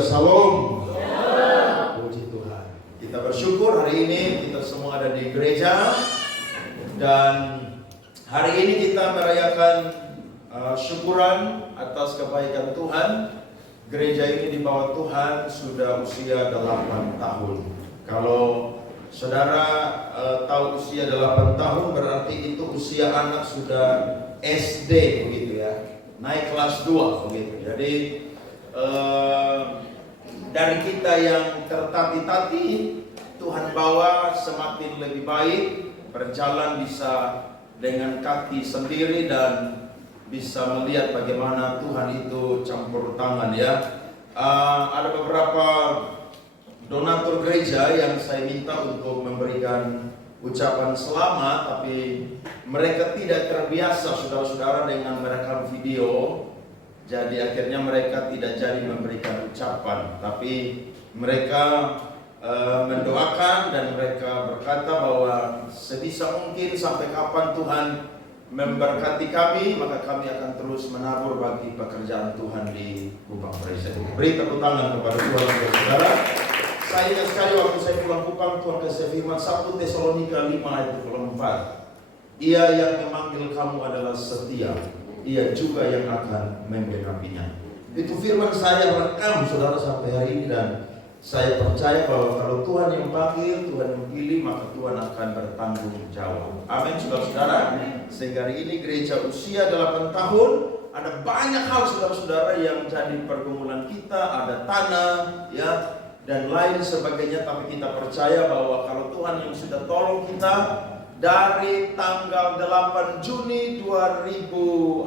Salam. Puji Tuhan. Kita bersyukur hari ini kita semua ada di gereja. Dan hari ini kita merayakan syukuran atas kebaikan Tuhan. Gereja ini di bawah Tuhan sudah usia 8 tahun. Kalau saudara tahu usia 8 tahun berarti itu usia anak sudah SD begitu ya. Naik kelas 2 begitu. Jadi dari kita yang tertati-tati, Tuhan bawa semakin lebih baik, berjalan bisa dengan kaki sendiri dan bisa melihat bagaimana Tuhan itu campur tangan ya. Ada beberapa donatur gereja yang saya minta untuk memberikan ucapan selamat, tapi mereka tidak terbiasa saudara-saudara dengan merekam video. Jadi akhirnya mereka tidak jadi memberikan ucapan, tapi mereka mendoakan dan mereka berkata bahwa sebisa mungkin sampai kapan Tuhan memberkati kami, maka kami akan terus menabur bagi pekerjaan Tuhan di Kupang Presiden. Beri tepuk tangan kepada Tuhan, saudara. Saya ingat sekali waktu saya pulang Kupang, Tuhan kasih firman 1 Tesalonika 5 ayat 24. Ia yang memanggil kamu adalah setia, Ia juga yang akan memberkatinya. Itu firman saya rekam saudara sampai hari ini, dan saya percaya bahwa kalau Tuhan yang panggil, Tuhan yang pilih, maka Tuhan akan bertanggung jawab. Amin saudara-saudara. Sehingga hari ini gereja usia 8 tahun, ada banyak hal saudara-saudara yang jadi pergumulan kita, ada tanah ya dan lain sebagainya, tapi kita percaya bahwa kalau Tuhan yang sudah tolong kita dari tanggal 8 Juni 2016,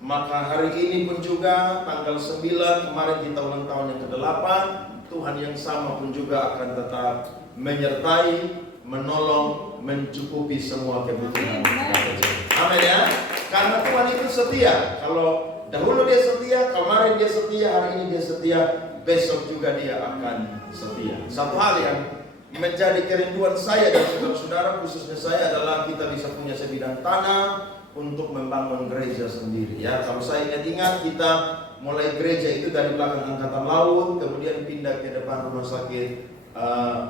maka hari ini pun juga tanggal 9, kemarin kita ulang tahun yang ke-8, Tuhan yang sama pun juga akan tetap menyertai, menolong, mencukupi semua kebutuhan. Amin ya. Karena Tuhan itu setia. Kalau dahulu dia setia, kemarin dia setia, hari ini dia setia, besok juga dia akan setia. Satu hal yang menjadi kerinduan saya dan saudara-saudara, khususnya saya, adalah kita bisa punya sebidang tanah untuk membangun gereja sendiri ya. Kalau saya ingat kita mulai gereja itu dari belakang Angkatan Laut, kemudian pindah ke depan rumah sakit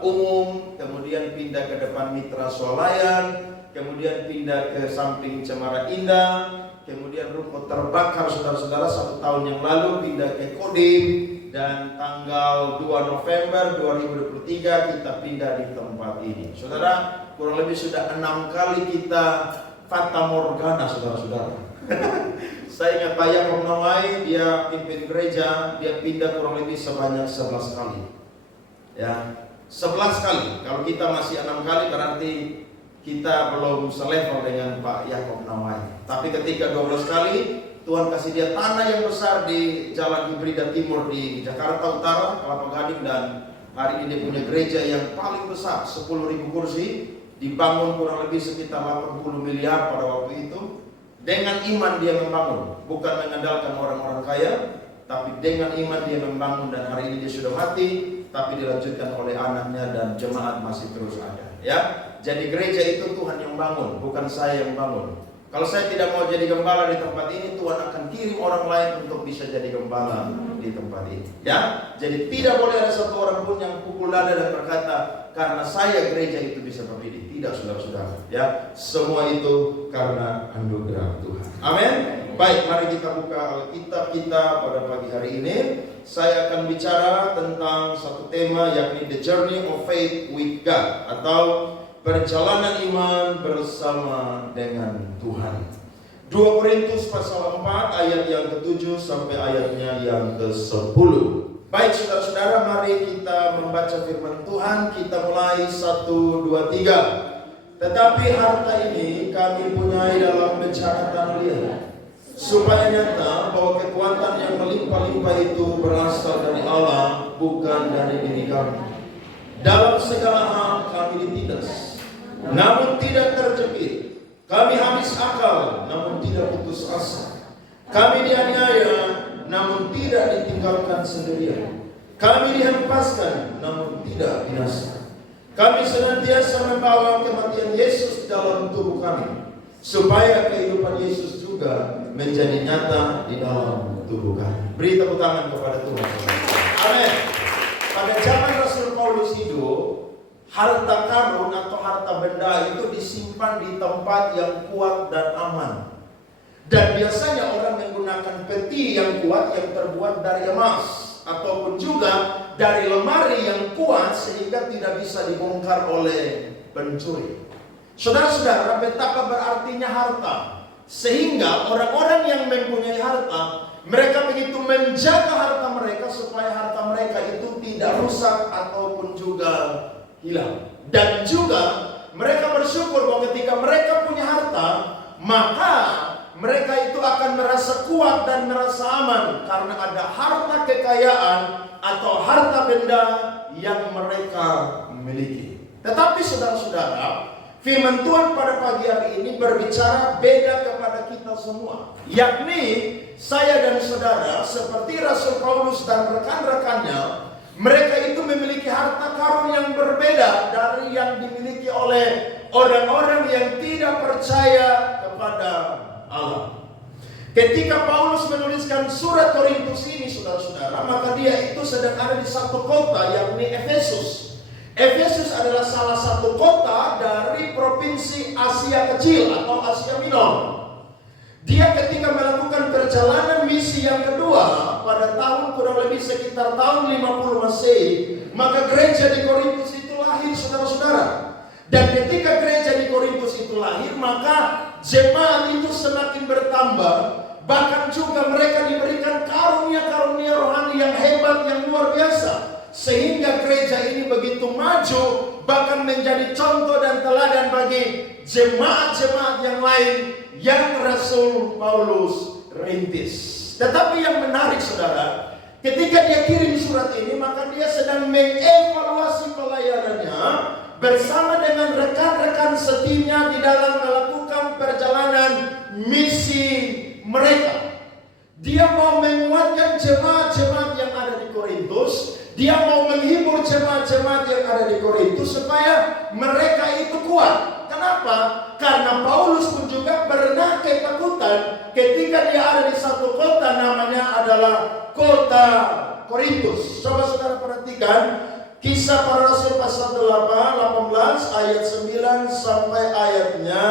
umum, kemudian pindah ke depan Mitra Swalayan, kemudian pindah ke samping Cemara Indah, kemudian ruko terbakar saudara-saudara 1 tahun yang lalu pindah ke Kodim, dan tanggal 2 November 2023 kita pindah di tempat ini. Saudara, kurang lebih sudah 6 kali kita fata morgana saudara-saudara. Saya ingat Pak Yakob Nawai, dia pimpin gereja, dia pindah kurang lebih sebanyak 11 kali. Ya, 11 kali. Kalau kita masih 6 kali berarti kita belum selevel dengan Pak Yakob Nawai. Tapi ketika 12 kali Tuhan kasih dia tanah yang besar di Jalan Hibrida Timur di Jakarta Utara, Kelapa Gading, dan hari ini dia punya gereja yang paling besar, 10.000 kursi, dibangun kurang lebih sekitar 80 miliar pada waktu itu. Dengan iman dia membangun, bukan mengandalkan orang-orang kaya, tapi dengan iman dia membangun, dan hari ini dia sudah mati, tapi dilanjutkan oleh anaknya dan jemaat masih terus ada. Ya, jadi gereja itu Tuhan yang bangun, bukan saya yang bangun. Kalau saya tidak mau jadi gembala di tempat ini, Tuhan akan kirim orang lain untuk bisa jadi gembala di tempat ini. Ya, jadi tidak boleh ada satu orang pun yang pukul dada dan berkata, karena saya gereja itu bisa berdiri. Tidak saudara-saudara. Ya, semua itu karena anugerah Tuhan. Amin. Baik, mari kita buka Alkitab kita pada pagi hari ini. Saya akan bicara tentang satu tema, yakni The Journey of Faith with God, atau perjalanan iman bersama dengan Tuhan. 2 Korintus pasal 4 ayat yang ke-7 sampai ayatnya yang ke-10. Baik saudara-saudara, mari kita membaca firman Tuhan. Kita mulai 1, 2, 3. Tetapi harta ini kami punyai dalam bencana tanah liat, supaya nyata bahwa kekuatan yang melimpah-limpah itu berasal dari Allah, bukan dari diri kami. Dalam segala hal kami ditindas, namun tidak terjepit. Kami habis akal, namun tidak putus asa. Kami dianiaya, namun tidak ditinggalkan sendirian. Kami dihempaskan, namun tidak binasa. Kami senantiasa membawa kematian Yesus dalam tubuh kami, supaya kehidupan Yesus juga juga menjadi nyata di dalam tubuh kami. Beri tepuk tangan kepada Tuhan. Amin. Pada zaman Rasul Paulus hidup, harta karun atau harta benda itu disimpan di tempat yang kuat dan aman. Dan biasanya orang menggunakan peti yang kuat yang terbuat dari emas, ataupun juga dari lemari yang kuat sehingga tidak bisa dibongkar oleh pencuri. Saudara-saudara, betapa berartinya harta. Sehingga orang-orang yang mempunyai harta, mereka begitu menjaga harta mereka supaya harta mereka itu tidak rusak ataupun juga hilang. Dan juga mereka bersyukur bahwa ketika mereka punya harta, maka mereka itu akan merasa kuat dan merasa aman karena ada harta kekayaan atau harta benda yang mereka miliki. Tetapi saudara-saudara, firman Tuhan pada pagi hari ini berbicara beda kepada kita semua. Yakni saya dan saudara seperti Rasul Paulus dan rekan-rekannya, mereka itu memiliki harta karun yang berbeda dari yang dimiliki oleh orang-orang yang tidak percaya kepada Allah. Ketika Paulus menuliskan surat Korintus ini, saudara-saudara, maka dia itu sedang ada di satu kota, yakni Efesus. Efesus adalah salah satu kota dari provinsi Asia Kecil atau Asia Minor. Dia ketika melakukan perjalanan misi yang kedua pada tahun kurang lebih sekitar tahun 50 Masehi, maka gereja di Korintus itu lahir, saudara-saudara. Dan ketika gereja di Korintus itu lahir, maka jemaat itu semakin bertambah. Bahkan juga mereka diberikan karunia-karunia rohani yang hebat, yang luar biasa. Sehingga gereja ini begitu maju, bahkan menjadi contoh dan teladan bagi jemaat-jemaat yang lain yang Rasul Paulus rintis. Tetapi yang menarik, saudara, ketika dia kirim surat ini, maka dia sedang mengevaluasi pelayanannya bersama dengan rekan-rekan setimnya di dalam melakukan perjalanan misi mereka. Dia mau menguatkan jemaat-jemaat yang ada di Korintus. Dia mau menghibur jemaat-jemaat yang ada di Korintus supaya mereka itu kuat. Kenapa? Karena Paulus pun juga pernah ketakutan ketika dia ada di satu kota, namanya adalah kota Korintus. Coba saudara perhatikan Kisah Para Rasul pasal 18 ayat 9 sampai ayatnya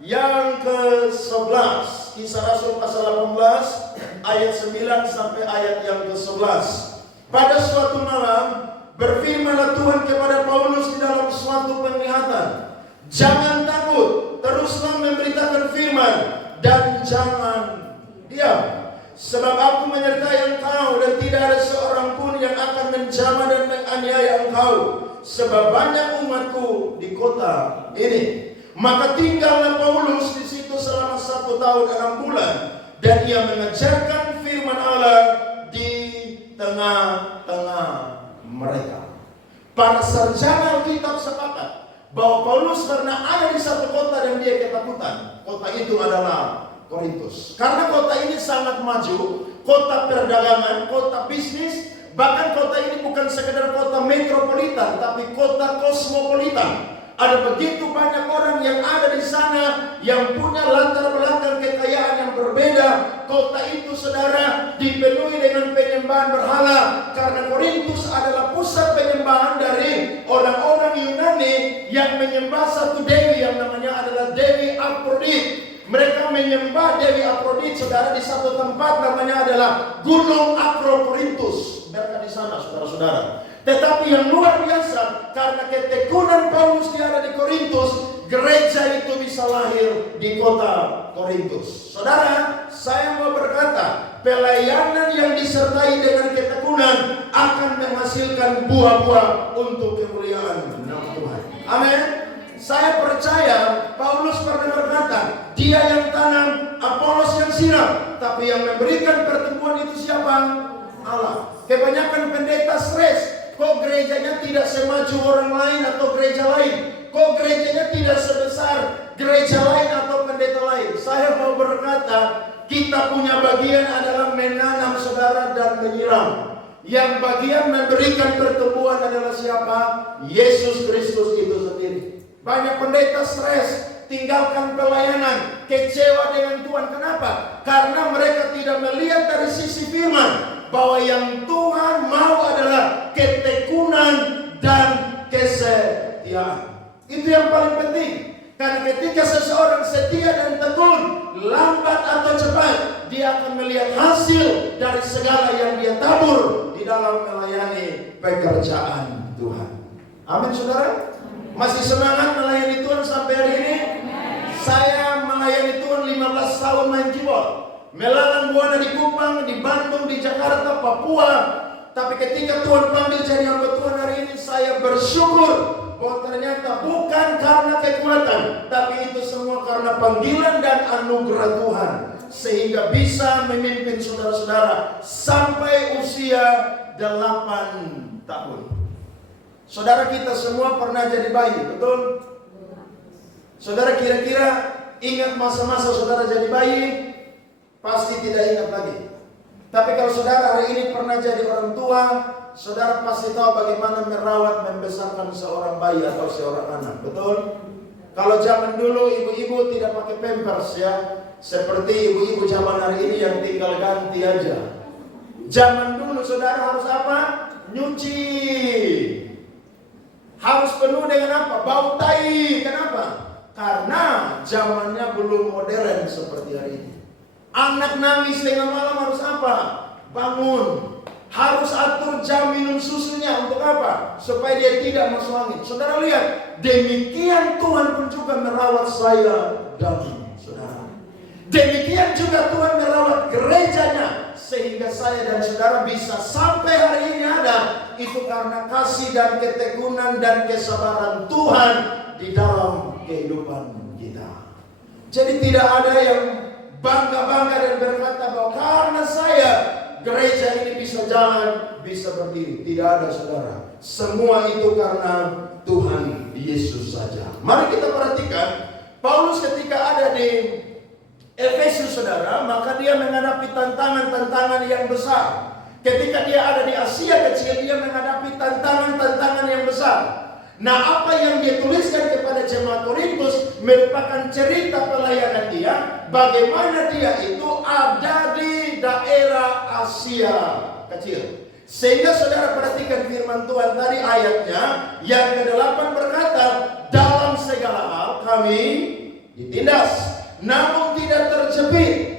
yang ke-11. Kisah Rasul pasal 18 ayat 9 sampai ayat yang ke-11. Pada suatu malam berfirmanlah Tuhan kepada Paulus di dalam suatu penglihatan, jangan takut, teruslah memberitakan firman dan jangan diam. Sebab aku menyertai engkau dan tidak ada seorang pun yang akan menjamah dan menganiaya engkau, sebab banyak umatku di kota ini. Maka tinggallah Paulus di situ selama 1 tahun 6 bulan, dan ia mengajarkan firman Allah di tengah-tengah mereka. Para sarjana Alkitab sepakat bahwa Paulus pernah ada di satu kota dan dia ketakutan. Kota itu adalah Korintus. Karena kota ini sangat maju, kota perdagangan, kota bisnis, bahkan kota ini bukan sekedar kota metropolitan, tapi kota kosmopolitan. Ada begitu banyak orang yang ada di sana yang punya latar belakang kekayaan yang berbeda. Kota itu, saudara, dipenuhi dengan penyembahan berhala karena Korintus adalah pusat penyembahan dari orang-orang Yunani yang menyembah satu dewi yang namanya adalah Dewi Afrodit. Mereka menyembah Dewi Afrodit, saudara, di satu tempat namanya adalah Gunung Akrokorintus. Mereka di sana, saudara-saudara. Tetapi yang luar biasa, karena ketekunan Paulus di ada di Korintus, gereja itu bisa lahir di kota Korintus. Saudara, saya mau berkata, pelayanan yang disertai dengan ketekunan akan menghasilkan buah-buah untuk kemuliaan nama Tuhan. Amin. Saya percaya Paulus pernah berkata, dia yang tanam, Apolos yang siram, tapi yang memberikan pertumbuhan itu siapa? Allah. Kebanyakan pendeta stres. Kok gerejanya tidak semaju orang lain atau gereja lain? Kok gerejanya tidak sebesar gereja lain atau pendeta lain? Saya mau berkata, kita punya bagian adalah menanam, saudara, dan menyiram. Yang bagian memberikan pertumbuhan adalah siapa? Yesus Kristus itu sendiri. Banyak pendeta stres tinggalkan pelayanan, kecewa dengan Tuhan. Kenapa? Karena mereka tidak melihat dari sisi firman bahwa yang Tuhan mau adalah ketekunan dan kesetiaan. Itu yang paling penting. Karena ketika seseorang setia dan tekun, lambat atau cepat, dia akan melihat hasil dari segala yang dia tabur di dalam melayani pekerjaan Tuhan. Amin, saudara. Masih semangat melayani Tuhan sampai hari ini? Saya melayani Tuhan 15 tahun main keyboard, melalang buana di Kupang, di Bandung, di Jakarta, Papua. Tapi ketika Tuhan panggil jadi hamba Tuhan hari ini, saya bersyukur bahwa ternyata bukan karena kekuatan, tapi itu semua karena panggilan dan anugerah Tuhan, sehingga bisa memimpin saudara-saudara sampai usia 8 tahun. Saudara, kita semua pernah jadi bayi, betul? Saudara kira-kira ingat masa-masa saudara jadi bayi? Pasti tidak ingat lagi. Tapi kalau saudara hari ini pernah jadi orang tua, saudara pasti tahu bagaimana merawat, membesarkan seorang bayi atau seorang anak, betul? Kalau zaman dulu ibu-ibu tidak pakai pampers ya, seperti ibu-ibu zaman hari ini yang tinggal ganti aja. Zaman dulu saudara harus apa? Nyuci. Harus penuh dengan apa? Bau tai. Kenapa? Karena zamannya belum modern seperti hari ini. Anak nangis tengah malam harus apa? Bangun. Harus atur jam minum susunya. Untuk apa? Supaya dia tidak masuk angin. Saudara lihat, demikian Tuhan pun juga merawat saya dan saudara. Demikian juga Tuhan merawat gerejanya, sehingga saya dan saudara bisa sampai hari ini ada. Itu karena kasih dan ketekunan dan kesabaran Tuhan di dalam kehidupan kita. Jadi tidak ada yang bangga-bangga dan berkata bahwa karena saya gereja ini bisa jalan, bisa berdiri. Tidak ada, saudara. Semua itu karena Tuhan Yesus saja. Mari kita perhatikan Paulus ketika ada di Efesus, saudara, maka dia menghadapi tantangan-tantangan yang besar. Ketika dia ada di Asia Kecil, dia menghadapi tantangan-tantangan yang besar. Nah, apa yang dia tuliskan kepada jemaat Korintus merupakan cerita pelayanan dia, bagaimana dia itu ada di daerah Asia Kecil. Sehingga saudara perhatikan firman Tuhan tadi ayatnya yang ke-8 berkata, dalam segala hal kami ditindas, namun tidak terjepit.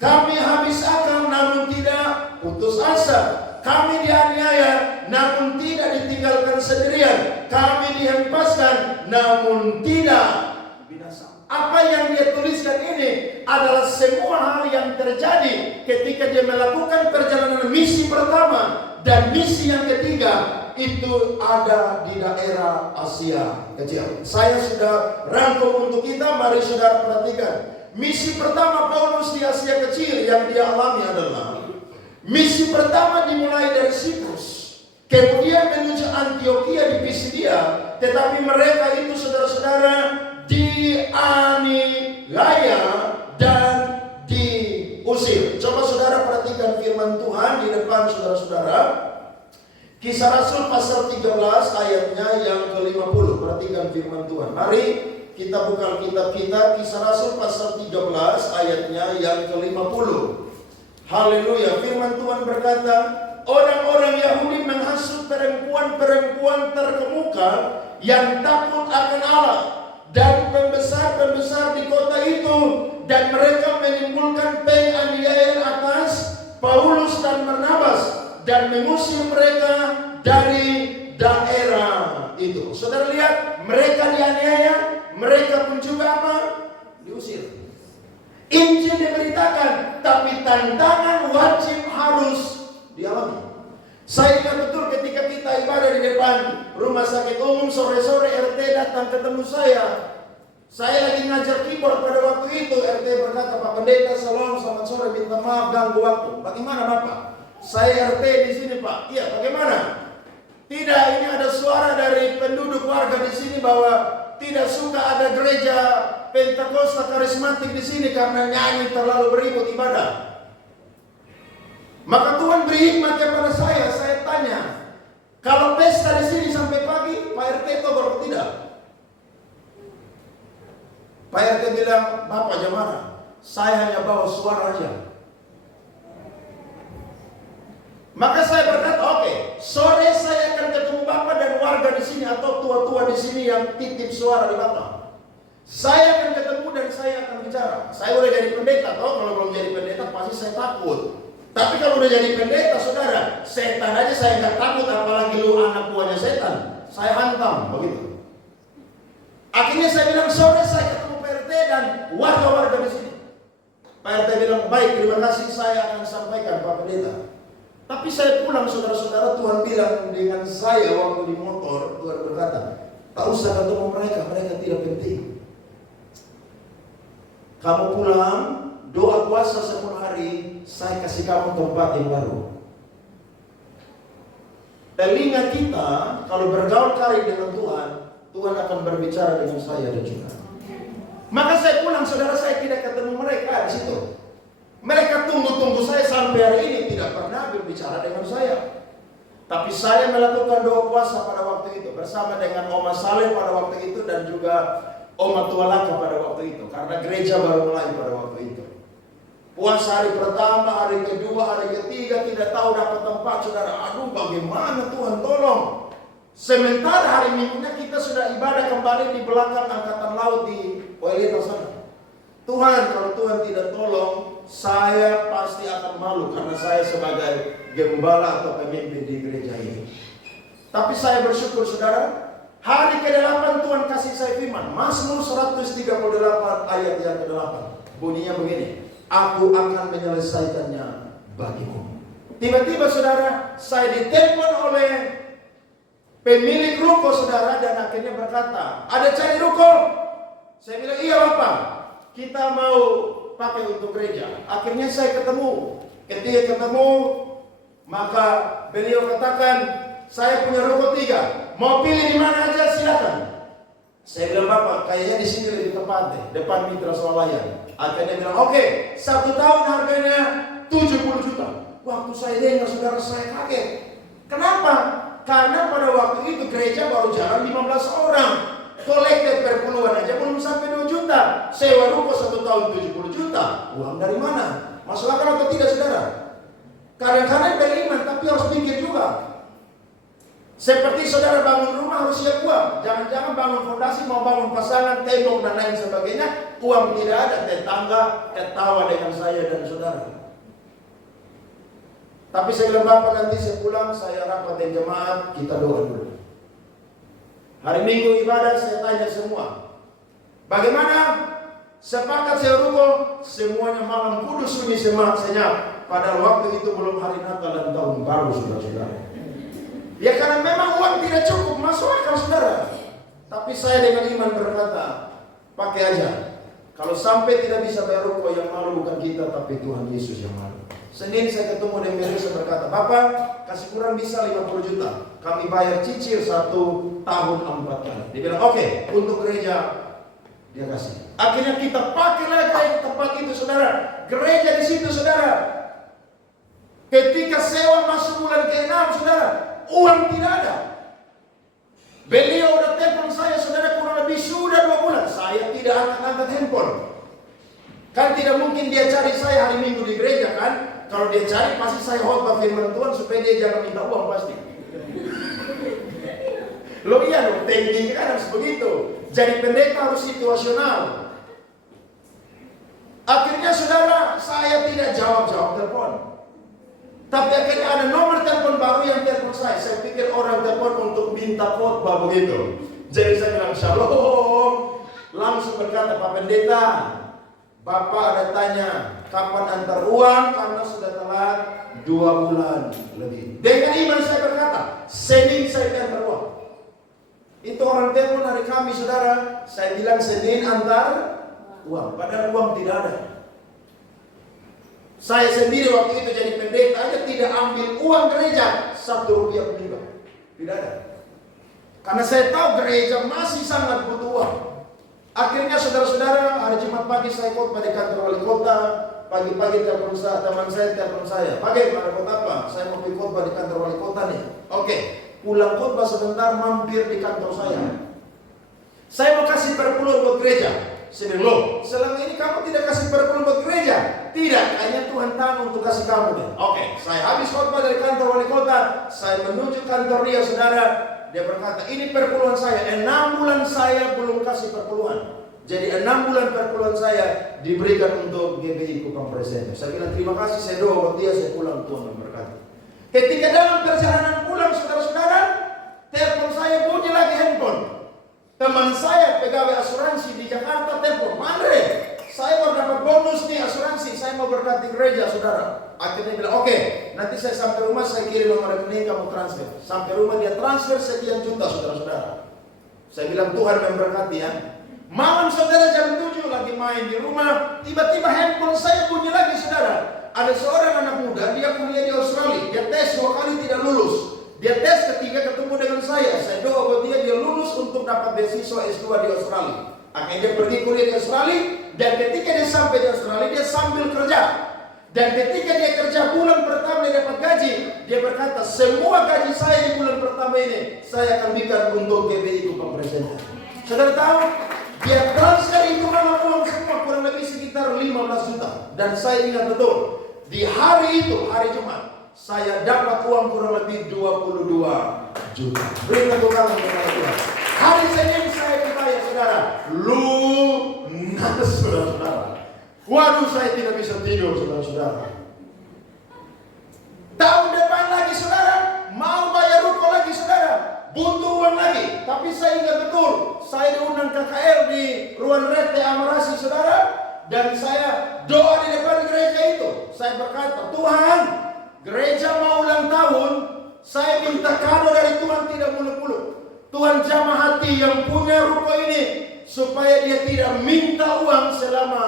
Kami habis akal, namun tidak putus asa. Kami dianiaya, namun tidak ditinggalkan sendirian. Kami dihempaskan, namun tidak binasa. Apa yang dia tuliskan ini adalah semua hal yang terjadi ketika dia melakukan perjalanan misi pertama dan misi yang ketiga. Itu ada di daerah Asia Kecil. Saya sudah rangkum untuk kita, mari saudara perhatikan. Misi pertama Paulus di Asia Kecil yang dia alami adalah misi pertama dimulai dari Siprus, kemudian menuju Antioquia di Pisidia, tetapi mereka itu saudara-saudara dianiaya dan diusir. Coba saudara perhatikan firman Tuhan di depan saudara-saudara. Kisah Rasul pasal 13 ayatnya yang ke-50. Perhatikan firman Tuhan. Mari kita buka kitab kita, Kisah Rasul pasal 13 ayatnya yang ke-50. Haleluya. Firman Tuhan berkata, orang-orang Yahudi menghasut perempuan-perempuan terkemuka yang takut akan Allah dan pembesar-pembesar di kota itu, dan mereka menimbulkan penganiayaan atas Paulus dan Barnabas dan mengusir mereka dari daerah itu. Saudara lihat, mereka dianiaya, mereka pun juga apa? Diusir. Injil diberitakan, tapi tantangan wajib harus dialami. Saya ingat betul ketika kita ibadah di depan rumah sakit umum, sore-sore RT datang ketemu saya. Saya lagi ngajar keyboard pada waktu itu. RT berkata, Pak Pendeta, salam, selamat sore, minta maaf ganggu waktu. Bagaimana Bapak? Saya RT di sini Pak. Iya, bagaimana? Tidak, ini ada suara dari penduduk warga di sini bahwa tidak suka ada gereja Pentakosta karismatik di sini karena nyanyi terlalu beribut ibadah. Maka Tuhan beri hikmat kepada saya tanya, kalau pesta di sini sampai pagi, Pak RT tahu atau tidak? bilang, Bapak jangan marah, saya hanya bawa suara aja. Maka saya berkata, oke, sore saya akan ketemu Bapak dan warga di sini atau tua-tua di sini yang titip suara di Bapak. Saya akan ketemu dan saya akan bicara. Saya udah jadi pendeta, toh kalau belum jadi pendeta pasti saya takut. Tapi kalau udah jadi pendeta, saudara, setan aja saya nggak takut, apalagi lu anak buahnya setan. Saya hantam, begitu. Akhirnya saya bilang, sore saya ketemu PRT dan warga-warga di sini. PRT bilang, baik, terima kasih, saya akan sampaikan Pak Pendeta. Tapi saya pulang, saudara-saudara, Tuhan bilang dengan saya waktu di motor, Tuhan berkata, tak usah ketemu mereka, mereka tidak penting. Kamu pulang, doa puasa 10 hari, saya kasih kamu tempat yang baru. Telinga kita, kalau bergaul karib dengan Tuhan, Tuhan akan berbicara dengan saya dan juga. Maka saya pulang, saudara, saya tidak ketemu mereka di situ. Mereka tunggu-tunggu saya sampai hari ini tidak pernah berbicara dengan saya. Tapi saya melakukan doa puasa pada waktu itu bersama dengan Oma Saleh pada waktu itu dan juga Oma Tualaka pada waktu itu. Karena gereja baru mulai pada waktu itu. Puasa hari pertama, hari kedua, hari ketiga tidak tahu dapat tempat, saudara. Aduh, bagaimana Tuhan tolong. Sementara hari minggunya kita sudah ibadah kembali di belakang angkatan laut di Oelita sana. Tuhan, kalau Tuhan tidak tolong, saya pasti akan malu karena saya sebagai gembala atau pemimpin di gereja ini. Tapi saya bersyukur, saudara, hari ke-8 Tuhan kasih saya firman. Mazmur 138 ayat yang ke-8. Bunyinya begini, aku akan menyelesaikannya bagimu. Tiba-tiba, saudara, saya ditelepon oleh pemilik ruko, saudara, dan akhirnya berkata, ada cari ruko? Saya bilang, iya Bapak, kita mau pakai untuk gereja. Akhirnya saya ketemu. Ketika ketemu, maka beliau katakan, saya punya ruko 3. Mau pilih di mana aja silakan. Saya bilang, Bapak, kayaknya di sini lebih tepat deh, depan Mitra Swalayan. Akhirnya bilang, oke, 1 tahun harganya 70 juta. Waktu saya dengar, saudara, saya kaget. Kenapa? Karena pada waktu itu gereja baru jalan 15 orang. Kolektif per puluhan aja belum sampai 2 juta. Sewa ruko 1 tahun 70 juta. Uang dari mana? Masuk akal atau tidak, saudara? Kadang-kadang beriman tapi harus pikir juga. Seperti saudara bangun rumah harus siap uang. Jangan-jangan bangun fondasi, mau bangun pasangan, tembok dan lain sebagainya, uang tidak ada. Tetangga ketawa dengan saya dan saudara. Tapi saya bilang, Bapak, nanti saya pulang, saya rapat dengan jemaat, kita doa dulu. Hari Minggu ibadah saya tanya semua, bagaimana? Sepakat saya ruko? Semuanya malam kudus sunyi senyap. Padahal waktu itu belum hari Natal dan tahun baru, saudara-saudara. Ya karena memang uang tidak cukup, masuk akal, saudara. Tapi saya dengan iman berkata, pakai aja. Kalau sampai tidak bisa bayar ruko, yang malu bukan kita tapi Tuhan Yesus yang malu. Senin saya ketemu dengan Melisa berkata, Bapak, kasih kurang bisa 50 juta. Kami bayar cicil 1 tahun 4 kali. Dia bilang, oke, untuk gereja dia kasih. Akhirnya kita pakai lagi tempat itu, saudara. Gereja di situ, saudara. Ketika sewa masuk bulan ke-6, saudara, uang tidak ada. Beliau udah telepon saya, saudara, kurang lebih sudah 2 bulan. Saya tidak angkat handphone. Kan tidak mungkin dia cari saya hari Minggu di gereja, kan? Kalau dia cari pasti saya khotbah firman Tuhan supaya dia jangan minta uang pasti. Loh iya loh, tekniknya kan harus begitu. Jadi pendeta harus situasional. Akhirnya, saudara, saya tidak jawab telepon. Tapi akhirnya ada nomor telepon baru yang telepon saya. Saya pikir orang telepon untuk minta khotbah begitu. Jadi saya bilang, Shalom. Langsung berkata, Pak Pendeta, Bapak ada tanya, kapan antar uang? Karena sudah telat 2 bulan lebih. Dengan iman saya berkata, Senin saya antar uang. Itu orang telepon hari kami, saudara. Saya bilang Senin antar uang. Padahal uang tidak ada. Saya sendiri waktu itu jadi pendeta aja tidak ambil uang gereja 1 rupiah pun juga. Tidak ada. Karena saya tahu gereja masih sangat butuh uang. Akhirnya, saudara-saudara, hari Jumat pagi saya khotbah di kantor wali kota. Pagi-pagi telepon saya, teman saya telepon saya. Pagi, pada kota apa? Saya mau pergi khotbah di kantor wali kota nih. Oke, pulang khotbah sebentar mampir di kantor saya. Saya mau kasih perpuluhan buat gereja. Saya bilang, loh, selama ini kamu tidak kasih perpuluhan buat gereja? Tidak, kayaknya Tuhan tahu untuk kasih kamu deh. Oke, saya habis khotbah dari kantor wali kota, saya menuju kantor dia, saudara. Dia berkata, ini perpuluhan saya, 6 bulan saya belum kasih perpuluhan. Jadi 6 bulan perpuluhan saya diberikan untuk GBI Kupang Presenter. Saya bilang terima kasih, saya doa buat dia, saya pulang, Tuhan memberkati. Ketika dalam perjalanan pulang, saudara-saudara, telepon saya bunyi lagi handphone. Teman saya pegawai asuransi di Jakarta telepon, Andre, saya baru dapat bonus nih asuransi, saya mau berkati gereja, saudara. Akhirnya bilang, oke, nanti saya sampai rumah, saya kirim nomor rekening, kamu transfer. Sampai rumah dia transfer sekian juta, saudara-saudara. Saya bilang Tuhan memberkati ya. Malam saudara jam 7 lagi main di rumah, tiba-tiba handphone saya bunyi lagi, saudara. Ada seorang anak muda, dia kuliah di Australia, dia tes 2 kali tidak lulus. Dia tes ketiga ketemu dengan saya doa buat dia lulus untuk dapat beasiswa S2 di Australia. Akhirnya dia pergi kuliah di Australia, dan ketika dia sampai di Australia, dia sambil kerja. Dan ketika dia kerja bulan pertama dia dapat gaji, dia berkata, semua gaji saya di bulan pertama ini, saya akan berikan untuk GBI Kupang Presenter. Saudara tahu, dia transfer itu uang semua kurang lebih sekitar 15 juta. Dan saya ingat betul, di hari itu, hari Jumat, saya dapat uang kurang lebih 22 juta. Berikan tepuk tangan kepada Tuhan. Hari Senin saya dibayar, saudara, lunas, saudara-saudara. Waduh, saya tidak bisa tidur, saudara-saudara. Tahun depan lagi, saudara, mau bayar ruko lagi, saudara, butuh uang lagi. Tapi saya ingat betul, saya diundang KKR di Ruang Rete Amarasi, saudara, dan saya doa di depan gereja itu. Saya berkata, Tuhan, gereja mau ulang tahun, saya minta kado dari Tuhan tidak muluk-muluk. Tuhan jamah hati yang punya ruko ini, supaya dia tidak minta uang selama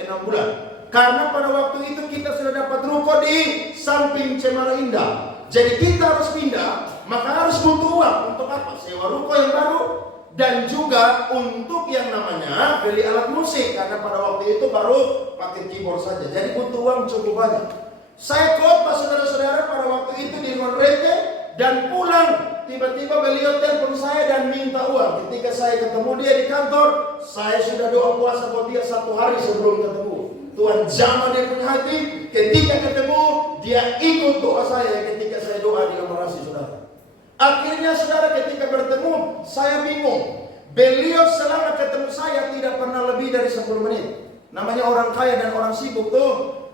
6 bulan. Karena pada waktu itu kita sudah dapat ruko di samping Cemara Indah. Jadi kita harus pindah, maka harus butuh uang. Untuk apa? Sewa ruko yang baru, dan juga untuk yang namanya beli alat musik. Karena pada waktu itu baru pakai keyboard saja. Jadi butuh uang cukup banyak. Saya khotbah, saudara-saudara, pada waktu itu di Ruang Rete, dan pulang. Tiba-tiba beliau telepon saya dan minta uang. Ketika saya ketemu dia di kantor, saya sudah doa puasa buat dia 1 hari sebelum ketemu. Tuhan jamah dia punya hati. Ketika ketemu, dia ikut doa saya ketika saya doa di Amarasi, saudara. Akhirnya, saudara, ketika bertemu, saya bingung. Beliau selama ketemu saya tidak pernah lebih dari 10 menit. Namanya orang kaya dan orang sibuk tuh.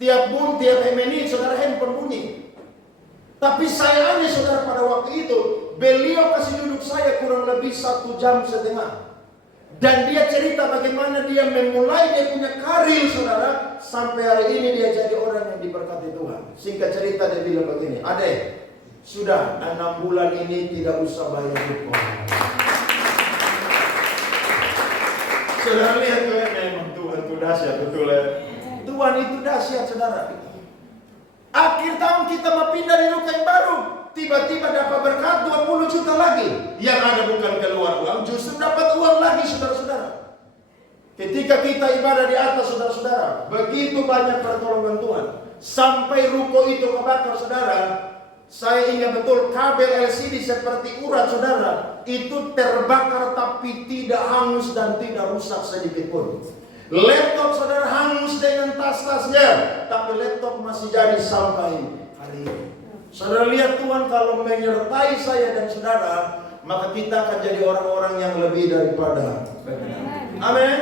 Tiap menit, saudara, handphone bunyi. Tapi saya aneh, saudara, pada waktu itu beliau kasih duduk saya kurang lebih 1,5 jam. Dan dia cerita bagaimana dia memulai dia punya karir, saudara, sampai hari ini dia jadi orang yang diberkati Tuhan. Singkat cerita dia bilang begini, Adek, sudah 6 bulan ini tidak usah bayar ruko. Saudara lihat tuh, memang Tuhan itu dahsyat, betul ya. Tuhan itu dahsyat, saudara. Akhir tahun kita mau pindah di ruko yang baru, tiba-tiba dapat berkat 20 juta lagi. Yang ada bukan keluar uang, justru dapat uang lagi, saudara-saudara. Ketika kita ibadah di atas, saudara-saudara, begitu banyak pertolongan Tuhan. Sampai ruko itu kebakar, saudara. Saya ingat betul, kabel LCD seperti urat, saudara, itu terbakar tapi tidak hangus dan tidak rusak sedikit pun. Laptop, saudara, hangus dengan tas-tasnya, tapi laptop masih jadi sampai hari ini. Saudara lihat, Tuhan kalau menyertai saya dan saudara, maka kita akan jadi orang-orang yang lebih daripada benar. Amin.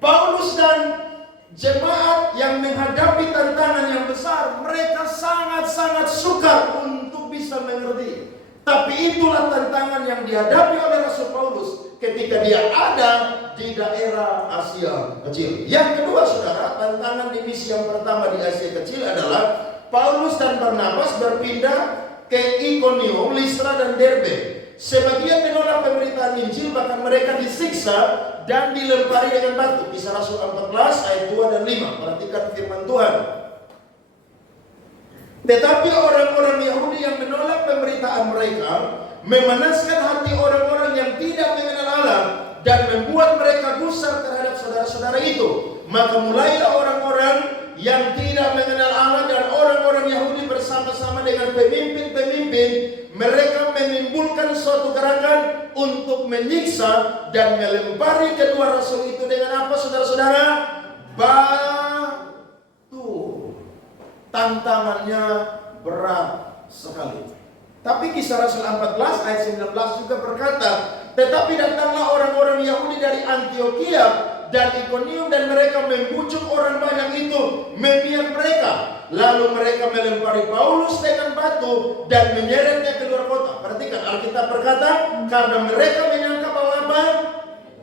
Paulus dan jemaat yang menghadapi tantangan yang besar, mereka sangat-sangat sukar untuk bisa mengerti. Tapi itulah tantangan yang dihadapi oleh Rasul Paulus ketika dia ada di daerah Asia Kecil. Yang kedua, saudara, tantangan di misi yang pertama di Asia Kecil adalah Paulus dan Barnabas berpindah ke Ikonium, Listra, dan Derbe. Sebagian menolak pemberitaan Injil, bahkan mereka disiksa dan dilempari dengan batu. Kisah Rasul 14 ayat 2 dan 5. Perhatikan firman Tuhan. Tetapi orang-orang Yahudi yang menolak pemberitaan mereka memanaskan hati orang-orang yang tidak mengenal Allah dan membuat mereka gusar terhadap saudara-saudara itu. Maka mulailah orang-orang yang tidak mengenal Allah dan orang-orang Yahudi bersama-sama dengan pemimpin-pemimpin, mereka menimbulkan suatu gerakan untuk menyiksa dan melempari kedua rasul itu dengan apa, saudara-saudara? Batu. Tantangannya berat sekali. Tapi Kisah Rasul 14 ayat 19 juga berkata, tetapi datanglah orang-orang Yahudi dari Antiokhia dan Ikonium dan mereka membujuk orang banyak itu, membiak mereka. Lalu mereka melempari Paulus dengan batu dan menyeretnya keluar kota. Perhatikan, Alkitab berkata, karena mereka menyangka bahwa apa?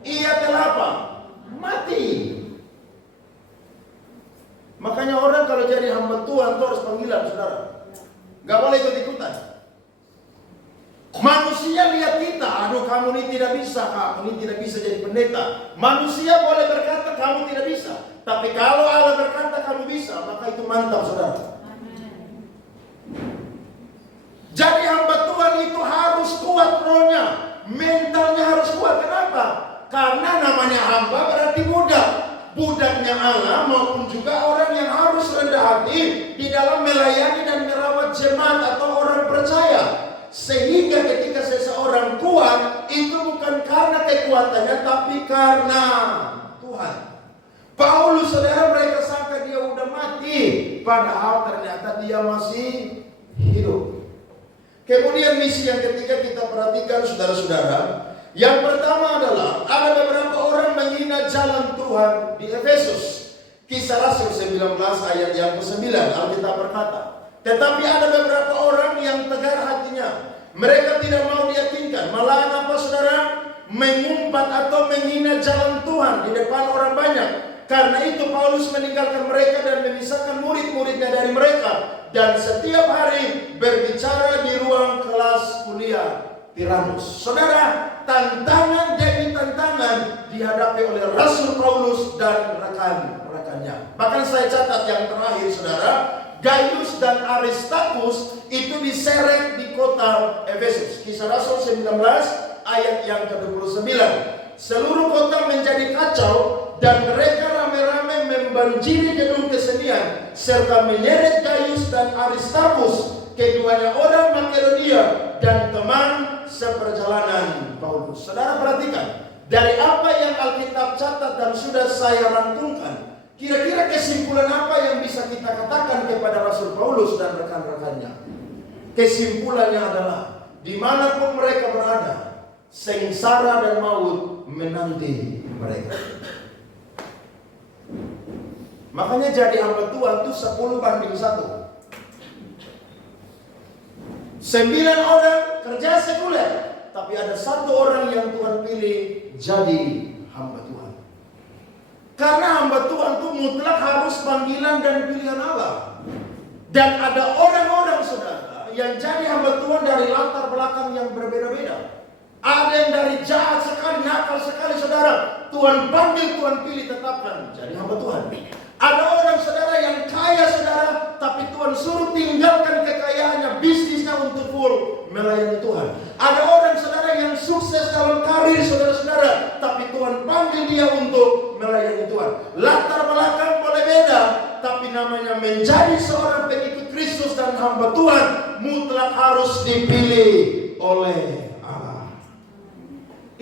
Ia telah apa? Mati. Makanya orang kalau jadi hamba Tuhan itu harus panggilan, saudara. Gak boleh ikut-ikutan. Manusia lihat kita, aduh kamu ini tidak bisa, kamu ini tidak bisa jadi pendeta. Manusia boleh berkata kamu tidak bisa, tapi kalau Allah berkata kamu bisa, maka itu mantap, saudara. Jadi hamba Tuhan itu harus kuat rohnya, mentalnya harus kuat. Kenapa? Karena namanya hamba berarti budak. Budaknya Allah maupun juga orang yang harus rendah hati di dalam melayani dan merawat jemaat atau orang percaya. Sehingga ketika seseorang kuat, itu bukan karena kekuatannya, tapi karena Tuhan. Paulus, saudara, mereka sangka dia udah mati, padahal ternyata dia masih hidup. Kemudian misi yang ketiga kita perhatikan, saudara-saudara. Yang pertama adalah ada beberapa orang menghina jalan Tuhan di Efesus. Kisah Rasul 19 ayat yang ke-9, Alkitab berkata, tetapi ada beberapa orang yang tegar hatinya. Mereka tidak mau diyakinkan. Malahan apa, saudara? Mengumpat atau menghina jalan Tuhan di depan orang banyak. Karena itu Paulus meninggalkan mereka dan memisahkan murid-muridnya dari mereka. Dan setiap hari berbicara di ruang kelas kuliah Tiranus. Saudara, tantangan demi tantangan dihadapi oleh Rasul Paulus dan rekan-rekannya. Bahkan saya catat yang terakhir, saudara, Gaius dan Aristarchus itu diseret di kota Efesus. Kisah Rasul 19 ayat yang ke-29. Seluruh kota menjadi kacau dan mereka rame-rame membanjiri gedung kesenian serta menyeret Gaius dan Aristarchus, keduanya orang Makedonia dan teman seperjalanan Paulus. Saudara perhatikan, dari apa yang Alkitab catat dan sudah saya rangkumkan, kira-kira kesimpulan apa yang bisa kita katakan kepada Rasul Paulus dan rekan-rekannya? Kesimpulannya adalah, dimanapun mereka berada, sengsara dan maut menanti mereka. Makanya jadi hamba Tuhan itu 10:1. 9 orang kerja sekuler, tapi ada 1 orang yang Tuhan pilih jadi hamba Tuhan. Karena hamba Tuhan itu mutlak harus panggilan dan pilihan Allah. Dan ada orang-orang, saudara, yang jadi hamba Tuhan dari latar belakang yang berbeda-beda. Ada yang dari jahat sekali, nakal sekali, saudara. Tuhan panggil, Tuhan pilih, tetapkan jadi hamba Tuhan. Ada orang, saudara, yang kaya, saudara, tapi Tuhan suruh tinggalkan kekayaannya, bisnisnya untuk full melayani Tuhan. Ada orang, saudara, yang sukses dalam karir, saudara-saudara, tapi Tuhan panggil dia untuk melayani Tuhan. Latar belakang boleh beda, tapi namanya menjadi seorang pengikut Kristus dan hamba Tuhan mutlak harus dipilih oleh Allah.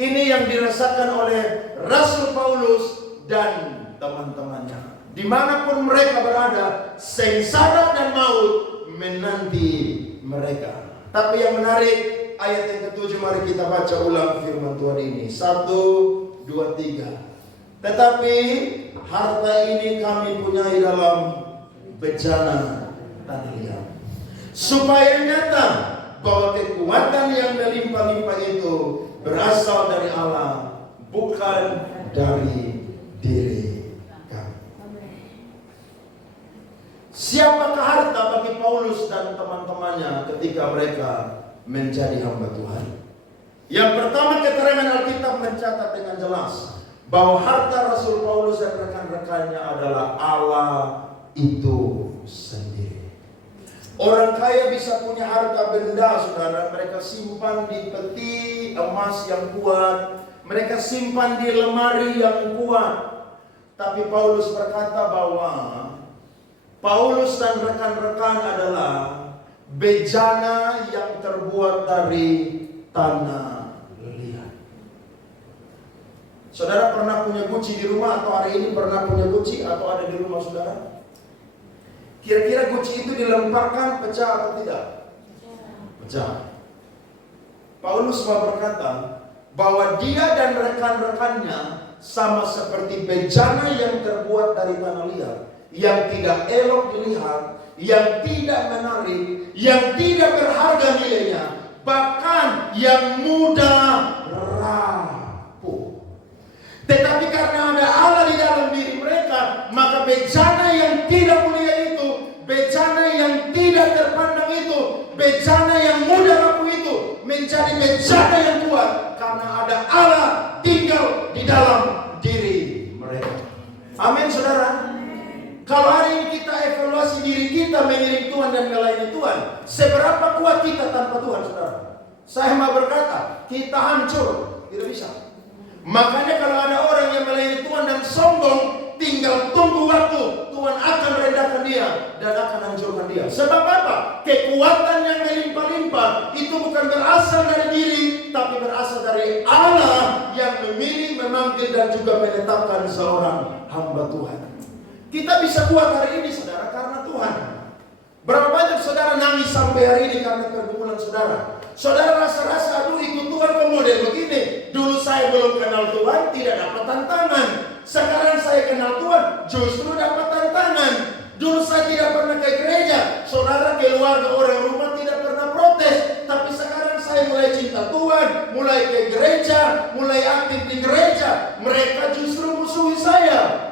Ini yang dirasakan oleh Rasul Paulus dan teman-temannya. Dimanapun mereka berada, sengsara dan maut menanti mereka. Tapi yang menarik, ayat yang ke-7, mari kita baca ulang firman Tuhan ini. 1, 2, 3. Tetapi harta ini kami punyai dalam bejana tanah liat, supaya nyata bahwa kekuatan yang melimpah-limpah itu berasal dari Allah, bukan dari diri. Siapakah harta bagi Paulus dan teman-temannya ketika mereka menjadi hamba Tuhan? Yang pertama, keterangan Alkitab mencatat dengan jelas bahwa harta Rasul Paulus dan rekan-rekannya adalah Allah itu sendiri. Orang kaya bisa punya harta benda, saudara. Mereka simpan di peti emas yang kuat, mereka simpan di lemari yang kuat. Tapi Paulus berkata bahwa Paulus dan rekan-rekan adalah bejana yang terbuat dari tanah liat. Saudara pernah punya guci di rumah atau hari ini pernah punya guci atau ada di rumah saudara? Kira-kira guci itu dilemparkan pecah atau tidak? Pecah. Paulus mau berkata bahwa dia dan rekan-rekannya sama seperti bejana yang terbuat dari tanah liat, yang tidak elok dilihat, yang tidak menarik, yang tidak berharga nilainya, bahkan yang mudah rapuh. Tetapi karena ada Allah di dalam diri mereka, maka bejana yang tidak mulia itu, bejana yang tidak terpandang itu, bejana yang mudah rapuh itu menjadi bejana yang kuat karena ada Allah tinggal di dalam diri mereka. Amin, saudara. Kalau hari ini kita evaluasi diri kita mengiring Tuhan dan melayani Tuhan, seberapa kuat kita tanpa Tuhan, saudara? Saya mau berkata, kita hancur, tidak bisa. Makanya kalau ada orang yang melayani Tuhan dan sombong, tinggal tunggu waktu, Tuhan akan rendahkan dia dan akan hancurkan dia. Sebab apa? Kekuatan yang melimpah-limpah itu bukan berasal dari diri, tapi berasal dari Allah yang memilih, memanggil dan juga menetapkan seorang hamba Tuhan. Kita bisa kuat hari ini, saudara, karena Tuhan. Berapa banyak saudara nangis sampai hari ini karena pergumulan saudara? Saudara rasa-rasa, aduh ikut Tuhan kok model begini. Dulu saya belum kenal Tuhan, tidak dapat tantangan. Sekarang saya kenal Tuhan, justru dapat tantangan. Dulu saya tidak pernah ke gereja. Saudara, keluarga orang rumah tidak pernah protes. Tapi sekarang saya mulai cinta Tuhan, mulai ke gereja, mulai aktif di gereja. Mereka justru musuhi saya.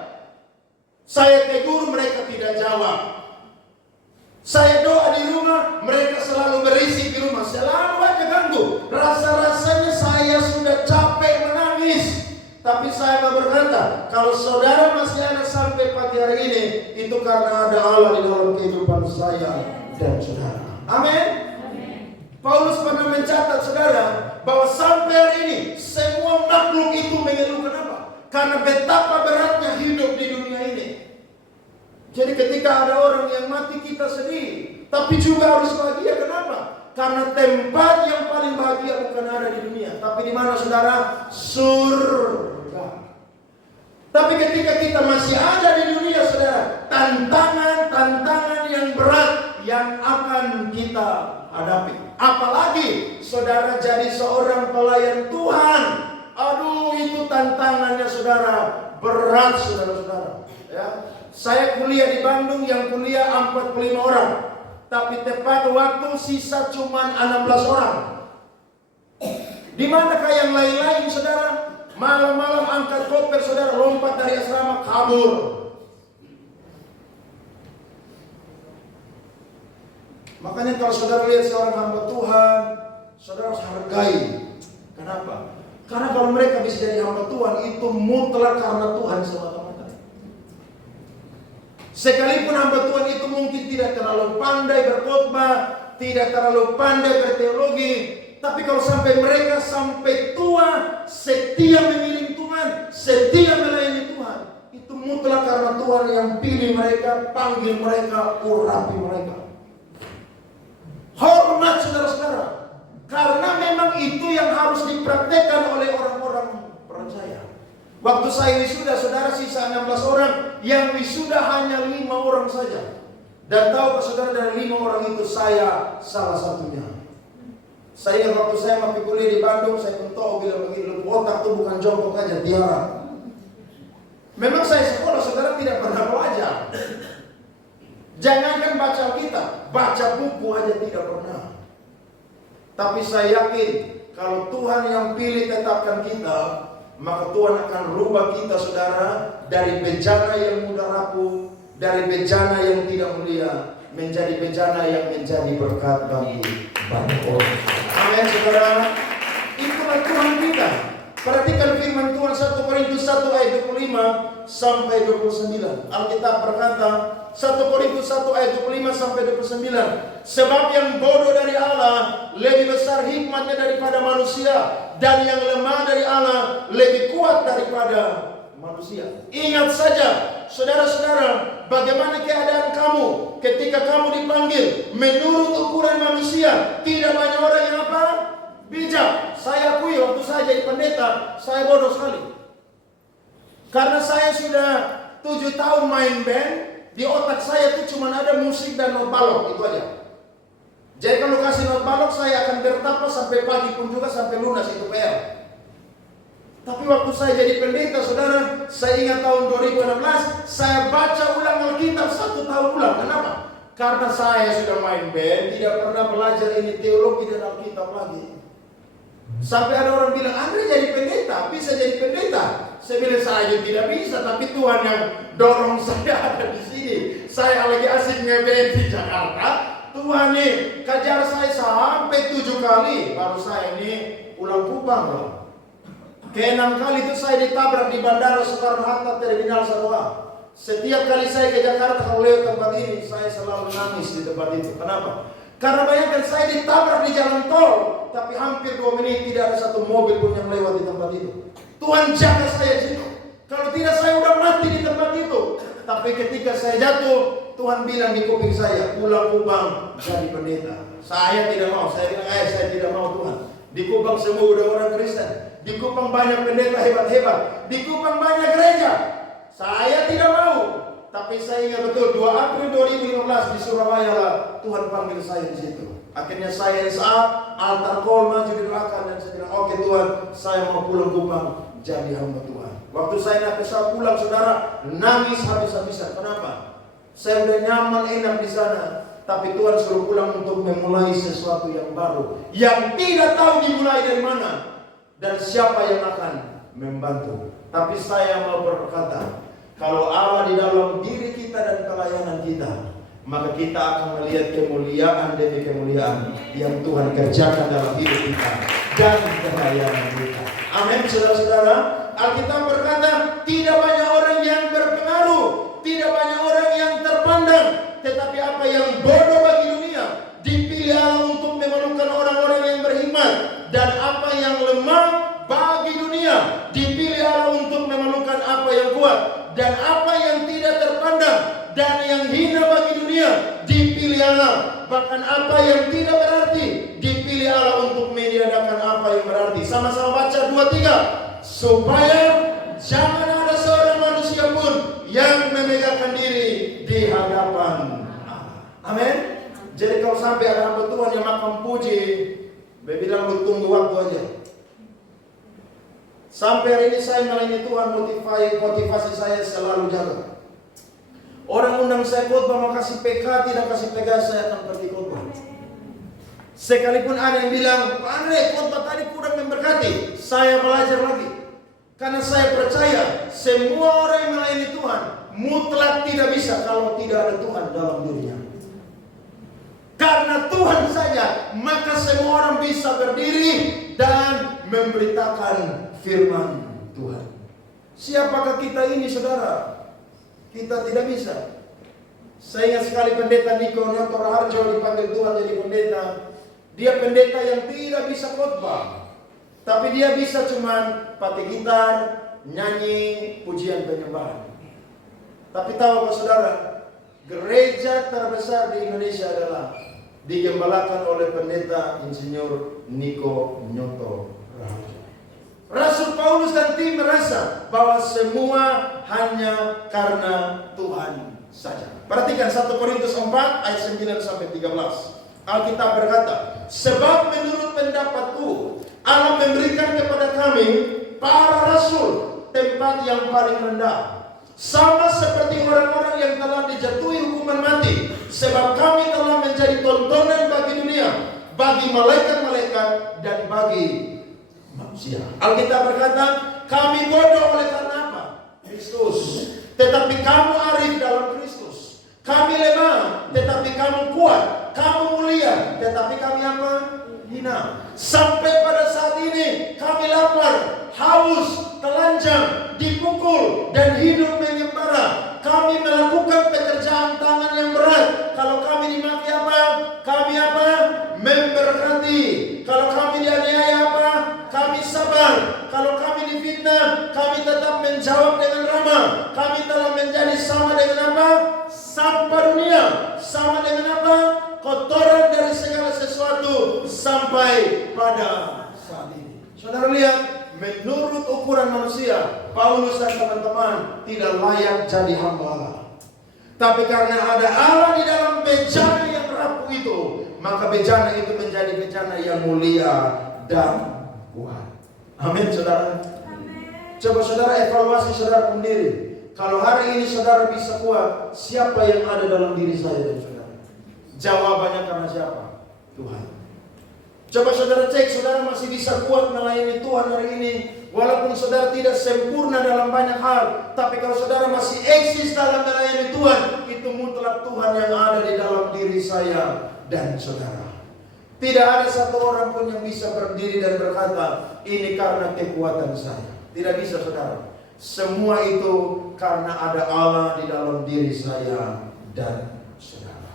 Saya tegur, mereka tidak jawab. Saya doa di rumah, mereka selalu berisik di rumah, selalu aja ganggu. Rasa-rasanya saya sudah capek menangis. Tapi saya mau berkata, kalau saudara masih ada sampai pagi hari ini, itu karena ada Allah di dalam kehidupan saya dan saudara. Amin. Paulus pernah mencatat, saudara, bahwa sampai hari ini semua makhluk itu mengeluhkan apa? Karena betapa beratnya hidup di dunia ini. Jadi ketika ada orang yang mati, kita sedih, tapi juga harus bahagia. Kenapa? Karena tempat yang paling bahagia bukan ada di dunia, tapi di mana, saudara? Surga. Tapi ketika kita masih ada di dunia, saudara, tantangan yang berat yang akan kita hadapi. Apalagi saudara jadi seorang pelayan Tuhan. Aduh, itu tantangannya, saudara, berat, saudara-saudara. Ya. Saya kuliah di Bandung, yang kuliah 45 orang. Tapi tepat waktu sisa cuma 16 orang. Di manakah yang lain-lain, saudara? Malam-malam angkat koper, saudara, lompat dari asrama, kabur. Makanya kalau saudara lihat seorang hamba Tuhan, saudara harus hargai. Kenapa? Karena kalau mereka bisa jadi hamba Tuhan, itu mutlak karena Tuhan semata-mata. Sekalipun hamba Tuhan itu mungkin tidak terlalu pandai berkhotbah, tidak terlalu pandai berteologi, tapi kalau sampai mereka sampai tua setia mengiring Tuhan, setia melayani Tuhan, itu mutlak karena Tuhan yang pilih mereka, panggil mereka, urapi mereka. Hormat, saudara-saudara, karena memang itu yang harus dipraktekkan oleh orang-orang percaya. Waktu saya wisuda, saudara, sisa 16 orang, yang wisuda hanya 5 orang saja. Dan tahu saudara, dari 5 orang itu saya salah satunya. Saya ingat waktu saya masih kuliah di Bandung, saya pun tahu bilang begini, otak itu bukan jongkok aja, tiara. Memang saya sekolah, saudara, tidak pernah belajar. Jangankan baca Alkitab, baca buku aja tidak pernah. Tapi saya yakin, kalau Tuhan yang pilih tetapkan kita, maka Tuhan akan rubah kita, saudara, dari bejana yang mudah rapuh, dari bejana yang tidak mulia, menjadi bejana yang menjadi berkat bagi banyak orang. Amin, saudara. Itulah Tuhan kita. Perhatikan firman Tuhan 1 Korintus 1 ayat 25 sampai 29. Alkitab berkata, 1 Korintus 1 ayat 25 sampai 29. Sebab yang bodoh dari Allah lebih besar hikmatnya daripada manusia, dan yang lemah dari Allah lebih kuat daripada manusia. Ingat saja, saudara-saudara, bagaimana keadaan kamu ketika kamu dipanggil menurut ukuran manusia, tidak banyak orang yang apa? Bijak. Saya akui waktu saya jadi pendeta, saya bodoh sekali. Karena saya sudah 7 tahun main band, di otak saya tuh cuma ada musik dan not balok, itu aja. Jadi kalau kasih not balok, saya akan bertapa sampai pagi pun juga sampai lunas itu PR. Tapi waktu saya jadi pendeta, saudara, saya ingat tahun 2016, saya baca ulang Alkitab 1 tahun ulang. Kenapa? Karena saya sudah main band, tidak pernah belajar ini teologi dan Alkitab lagi. Sampai ada orang bilang, Andre jadi pendeta, bisa jadi pendeta. Saya bilang, saya tidak bisa, tapi Tuhan yang dorong saya ada di sini. Saya lagi asik ngeband di Jakarta, Tuhan nih kejar saya sampai 7 kali, baru saya nih pulang Kupang loh. Ke-6 kali itu saya ditabrak di Bandara Soekarno-Hatta Terminal 1A. Setiap kali saya ke Jakarta kalau lewat tempat ini, saya selalu nangis di tempat itu. Kenapa? Karena bayangkan saya ditabrak di jalan tol, tapi hampir 2 menit tidak ada satu mobil pun yang lewat di tempat itu. Tuhan jaga saya di situ. Kalau tidak saya udah mati di tempat itu. Tapi ketika saya jatuh, Tuhan bilang di kuping saya, pulang Kupang jadi pendeta. Saya tidak mau. Saya bilang, saya tidak mau Tuhan. Di Kupang semua udah orang Kristen. Di Kupang banyak pendeta hebat-hebat. Di Kupang banyak gereja. Saya tidak mau. Tapi saya ingat betul 2 April 2015 di Surabaya lah Tuhan panggil saya di situ. Akhirnya saya SA, altar call maju didoakan dan saya bilang, oke Tuhan, saya mau pulang Kupang jadi hamba Tuhan. Waktu saya nak pesawat pulang, saudara, nangis habis-habisan. Kenapa? Saya udah nyaman enak di sana. Tapi Tuhan suruh pulang untuk memulai sesuatu yang baru, yang tidak tahu dimulai dari mana dan siapa yang akan membantu. Tapi saya mau berkata, kalau Allah di dalam diri kita dan pelayanan kita, maka kita akan melihat kemuliaan demi kemuliaan yang Tuhan kerjakan dalam hidup kita dan pelayanan kita. Amin, saudara-saudara. Alkitab berkata, tidak banyak orang yang berpengaruh, tidak banyak orang yang terpandang, tetapi apa yang bodoh bagi dunia dipilih Allah untuk memerlukan orang-orang yang beriman, dan apa yang lemah bagi dunia dipilih Allah untuk memerlukan apa yang kuat, dan apa yang tidak terpandang dan yang hina bagi dunia dipilih Allah. Bahkan apa yang tidak berarti dipilih Allah untuk meniadakan apa yang berarti. Sama-sama baca 2-3. Supaya jangan ada seorang manusia pun yang memegahkan diri di hadapan Allah. Amin. Jadi kalau sampai ada hamba Tuhan yang makan puji, bilang lu tunggu waktu aja. Sampai hari ini saya melayani Tuhan, motivasi saya selalu jaga. Orang undang saya khotbah mau kasih PK, tidak kasih PK, saya akan pergi khotbah. Sekalipun ada yang bilang, Pak Andre khotbah tadi kurang memberkati, saya belajar lagi. Karena saya percaya semua orang yang melayani Tuhan mutlak tidak bisa kalau tidak ada Tuhan dalam dirinya. Karena Tuhan saja, maka semua orang bisa berdiri dan memberitakan firman Tuhan. Siapakah kita ini, saudara? Kita tidak bisa. Saya ingat sekali pendeta Niko Nyoto Raharjo dipanggil Tuhan jadi pendeta. Dia pendeta yang tidak bisa khotbah, tapi dia bisa cuman pakai gitar, nyanyi pujian penyembahan. Tapi tahu apa saudara? Gereja terbesar di Indonesia adalah digembalakan oleh pendeta Insinyur Niko Nyoto Raharjo. Rasul Paulus dan tim merasa bahwa semua hanya karena Tuhan saja. Perhatikan 1 Korintus 4 ayat 9 sampai 13. Alkitab berkata, sebab menurut pendapatku Allah memberikan kepada kami para rasul tempat yang paling rendah, sama seperti orang-orang yang telah dijatuhi hukuman mati, sebab kami telah menjadi tontonan bagi dunia, bagi malaikat-malaikat dan bagi manusia. Alkitab berkata, kami bodoh oleh karena apa? Kristus. Tetapi kamu arif dalam Kristus. Kami lemah, tetapi kamu kuat. Kamu mulia, tetapi kami apa? Hina. Sampai pada saat ini kami lapar, haus, telanjang, dipukul, dan hidup mengembara. Kami melakukan pekerjaan tangan yang berat. Kalau kami dimaki apa? Kami apa? Memberkati. Kalau kami dianiaya apa? Kami sabar. Kalau kami difitnah, kami tetap menjawab dengan ramah. Kami telah menjadi sama dengan apa? Sampah dunia, sama dengan apa? Kotoran dari segala sesuatu sampai pada saat ini. Saudara lihat, menurut ukuran manusia, Paulus dan teman-teman tidak layak jadi hamba Allah. Tapi karena ada Allah di dalam bejana yang rapuh itu, maka bejana itu menjadi bejana yang mulia dan kuat. Amin, saudara. Amin. Coba saudara evaluasi saudara sendiri. Kalau hari ini saudara bisa kuat, siapa yang ada dalam diri saya dan saudara? Jawabannya karena siapa? Tuhan. Coba saudara cek, saudara masih bisa kuat melayani Tuhan hari ini. Walaupun saudara tidak sempurna dalam banyak hal, tapi kalau saudara masih eksis dalam melayani Tuhan, itu mutlak Tuhan yang ada di dalam diri saya dan saudara. Tidak ada satu orang pun yang bisa berdiri dan berkata, ini karena kekuatan saya. Tidak bisa, saudara. Semua itu karena ada Allah di dalam diri saya dan saudara.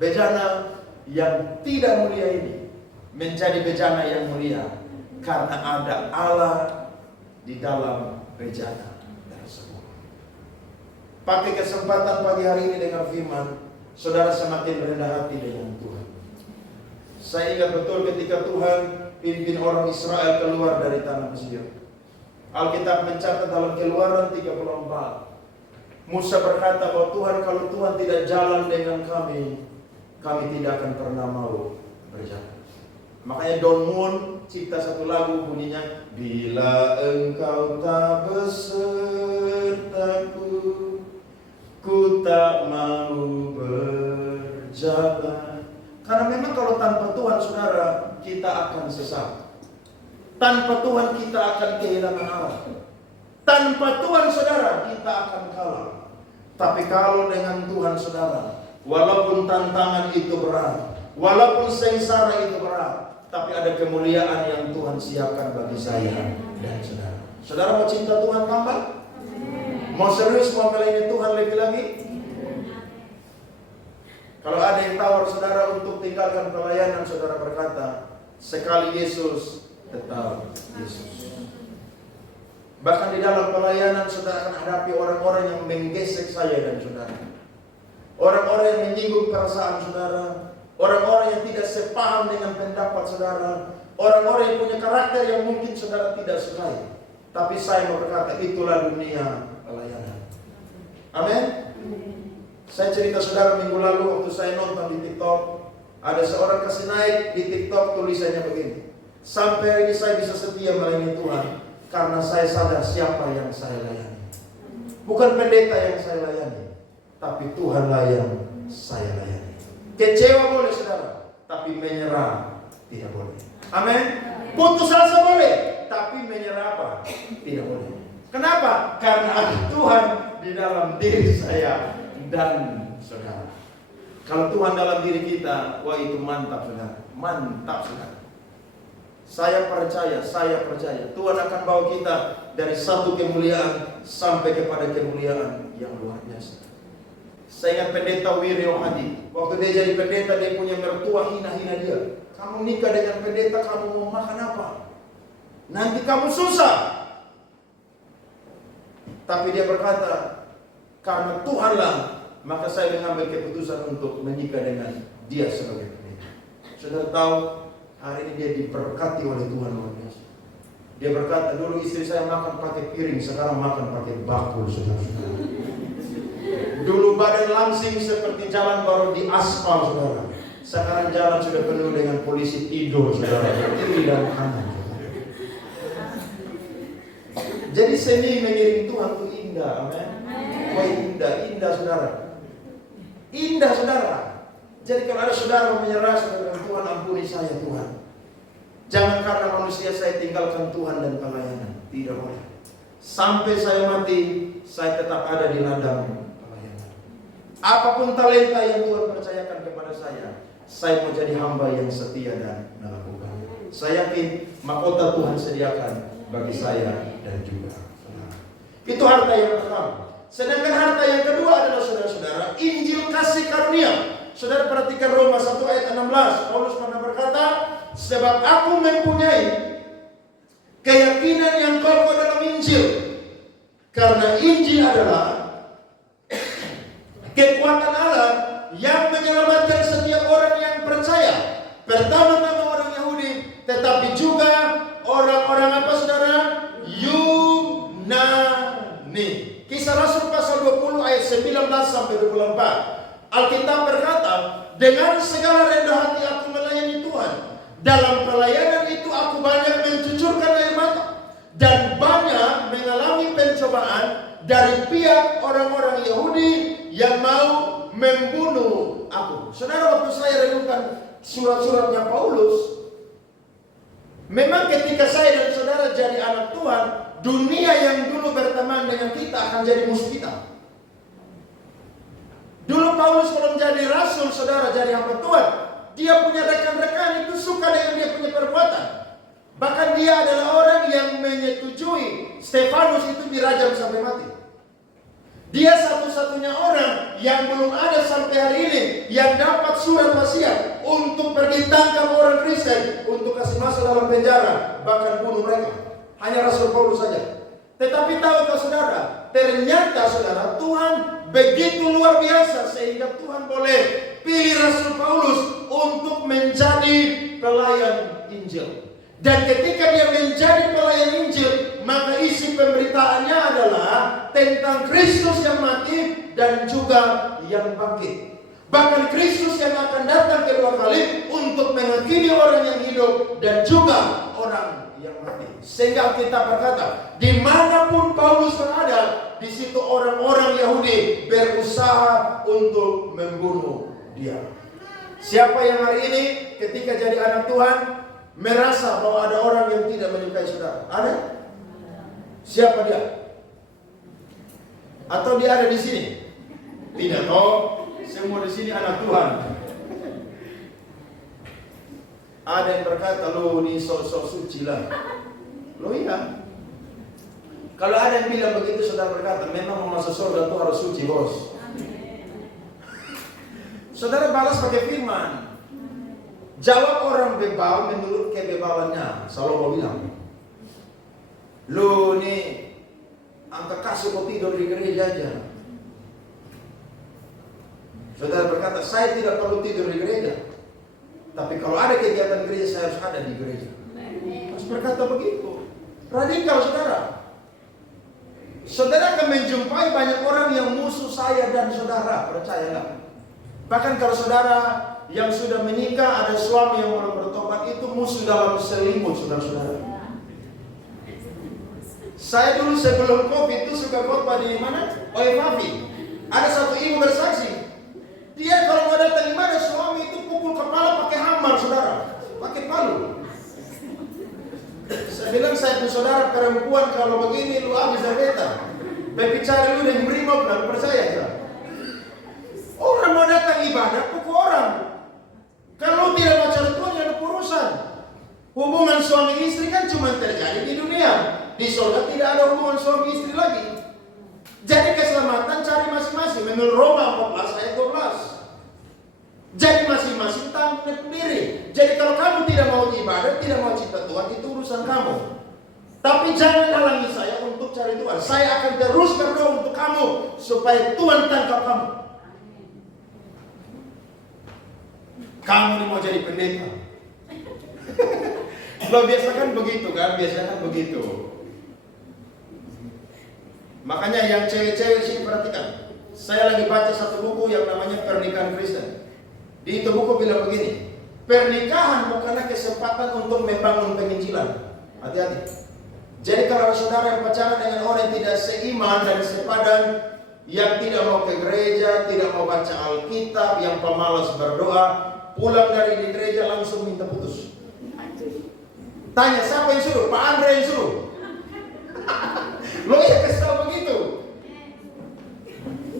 Bejana yang tidak mulia ini menjadi bejana yang mulia karena ada Allah di dalam bejana tersebut. Pakai kesempatan pagi hari ini dengan firman, saudara semakin rendah hati dengan Tuhan. Saya ingat betul ketika Tuhan pimpin orang Israel keluar dari tanah Mesir. Alkitab mencatat dalam Keluaran 34, Musa berkata bahwa Tuhan, kalau Tuhan tidak jalan dengan kami, kami tidak akan pernah mau berjalan. Makanya Don Moon cipta satu lagu bunyinya, bila engkau tak besertaku, ku tak mau berjalan. Karena memang kalau tanpa Tuhan, saudara, kita akan sesat. Tanpa Tuhan kita akan kehilangan arah. Tanpa Tuhan, saudara, kita akan kalah. Tapi kalau dengan Tuhan, saudara, walaupun tantangan itu berat, walaupun sengsara itu berat, tapi ada kemuliaan yang Tuhan siapkan bagi saya dan saudara. Saudara mau cinta Tuhan tambah? Mau serius mau melayani Tuhan lebih lagi? Kalau ada yang tawar saudara untuk tinggalkan pelayanan, saudara berkata, sekali Yesus, tetap Yesus. Bahkan di dalam pelayanan saudara akan hadapi orang-orang yang menggesek saya dan saudara. Orang-orang yang menyinggung perasaan saudara. Orang-orang yang tidak sepaham dengan pendapat saudara. Orang-orang yang punya karakter yang mungkin saudara tidak sukai. Tapi saya mau berkata, itulah dunia pelayanan. Amin. Saya cerita saudara minggu lalu waktu saya nonton di TikTok. Ada seorang kasih naik di TikTok tulisannya begini, sampai hari ini saya bisa setia melayani Tuhan karena saya sadar siapa yang saya layani. Bukan pendeta yang saya layani, tapi Tuhanlah yang saya layani. Kecewa boleh saudara, tapi menyerah tidak boleh. Amin. Putus asa boleh, tapi menyerah apa? Tidak boleh. Kenapa? Karena ada Tuhan di dalam diri saya dan saudara. Kalau Tuhan dalam diri kita, wah itu mantap saudara. Mantap saudara. Saya percaya Tuhan akan bawa kita dari satu kemuliaan sampai kepada kemuliaan yang luar biasa. Saya ingat pendeta Wiryo Hadi. Waktu dia jadi pendeta, dia punya mertua hina-hina dia. Kamu nikah dengan pendeta, kamu mau makan apa? Nanti kamu susah. Tapi dia berkata, karena Tuhanlah, maka saya mengambil keputusan untuk menikah dengan dia sebagai pendeta. Saudara tahu, hari ini dia diberkati oleh Tuhan luar biasa. Dia berkata, dulu istri saya makan pakai piring, sekarang makan pakai bakul, saudara-saudara. Dulu badan langsing seperti jalan baru di aspal, saudara. Sekarang jalan sudah penuh dengan polisi tidur, saudara. Kiri dan kanan, saudara. Jadi seni mengiring Tuhan itu indah, amin. Wah indah saudara. Indah saudara. Jadi kalau ada saudara menyerah saudara, Tuhan ampuni saya Tuhan. Jangan karena manusia saya tinggalkan Tuhan dan pelayanan. Tidak boleh. Sampai saya mati, saya tetap ada di ladang pelayanan. Apapun talenta yang Tuhan percayakan kepada saya mau jadi hamba yang setia dan melakukannya. Saya yakin mahkota Tuhan sediakan bagi saya dan juga saudara. Itu harta yang pertama. Sedangkan harta yang kedua adalah saudara-saudara, Injil kasih karunia. Saudara perhatikan Roma 1 ayat 16. Paulus pernah berkata, sebab aku mempunyai keyakinan yang kokoh dalam Injil. Karena Injil adalah kekuatan Allah yang menyelamatkan setiap orang yang percaya. Pertama-tama orang Yahudi, tetapi juga orang-orang apa saudara? Yunani. Kisah Rasul pasal 20 ayat 19 sampai 24. Alkitab berkata, dengan segala rendah hati aku melayani Tuhan. Dalam pelayanan itu aku banyak mencucurkan air mata dan banyak mengalami pencobaan dari pihak orang-orang Yahudi yang mau membunuh aku. Saudara, waktu saya renungkan surat-suratnya Paulus, memang ketika saya dan saudara jadi anak Tuhan, dunia yang dulu berteman dengan kita akan jadi musuh kita. Dulu Paulus kalau menjadi rasul, saudara, jadi hamba Tuhan, dia punya rekan-rekan itu suka dengan dia punya perbuatan. Bahkan dia adalah orang yang menyetujui Stefanus itu dirajam sampai mati. Dia satu-satunya orang yang belum ada sampai hari ini yang dapat surat wasiat untuk pergi tangkap orang Kristen, untuk kasih masuk dalam penjara, bahkan bunuh mereka. Hanya Rasul Paulus saja. Tetapi tahukah saudara, ternyata saudara, Tuhan begitu luar biasa sehingga Tuhan boleh pilih Rasul Paulus untuk menjadi pelayan Injil. Dan ketika dia menjadi pelayan Injil, maka isi pemberitaannya adalah tentang Kristus yang mati dan juga yang bangkit. Bahkan Kristus yang akan datang kedua kali untuk menghakimi orang yang hidup dan juga orang yang mati. Sehingga kita berkata, dimanapun Paulus berada, di situ orang-orang Yahudi berusaha untuk membunuh dia. Siapa yang hari ini ketika jadi anak Tuhan merasa bahwa ada orang yang tidak menyukai saudara? Ada? Siapa dia? Atau dia ada di sini? Tidak, oh, semua di sini anak Tuhan. Ada yang berkata, lo ini sok-sok suci lah. Lo iya. Kalau ada yang bilang begitu, saudara berkata, memang mau masuk surga itu harus suci, bos. Saudara balas pakai firman. Jawab orang bebal menurut kebebalannya. Salomo bilang, lu nih angka kasih kau tidur di gereja aja. Saudara berkata, saya tidak perlu tidur di gereja, tapi kalau ada kegiatan gereja saya harus ada di gereja. Harus berkata begitu. Radikal saudara. Saudara akan menjumpai banyak orang yang musuh saya dan saudara. Percaya nggak? Bahkan kalau saudara yang sudah menikah, ada suami yang belum bertobat, itu musuh dalam selimut, saudara-saudara. Saya dulu sebelum COVID itu suka khotbah di mana? Oevavi. Ada satu ibu bersaksi. Dia kalau mau datang ibadah, suami itu pukul kepala pakai hammer, saudara. Pakai palu. Saya bilang, saya pun saudara perempuan kalau begini, lu habis beta. Berbicara lu dan brimob, lah percaya saja. Orang mau datang ibadah, pukul orang. Kalau tidak mau cari Tuhan, ada urusan. Hubungan suami istri kan cuma terjadi di dunia. Di surga tidak ada hubungan suami istri lagi. Jadi keselamatan cari masing-masing. Menurut Roma 14 ayat 12. Jadi masing-masing tanggung sendiri. Jadi kalau kamu tidak mau ibadah, tidak mau cinta Tuhan, itu urusan kamu. Tapi jangan halangi saya untuk cari Tuhan. Saya akan terus berdoa untuk kamu supaya Tuhan tangkap kamu. Kamu ini mau jadi pendeta. Lo biasa kan begitu kan? Biasa kan begitu. Makanya yang cewek-cewek sini perhatikan. Saya lagi baca satu buku yang namanya Pernikahan Kristen. Di itu buku bilang begini. Pernikahan bukanlah kesempatan untuk membangun penginjilan. Hati-hati. Jadi kalau saudara yang pacaran dengan orang yang tidak seiman dan sepadan, yang tidak mau ke gereja, tidak mau baca Alkitab, yang pemalas berdoa, pulang dari di gereja langsung minta putus. Tanya siapa yang suruh? Pak Andre yang suruh. Lo iya kesal begitu.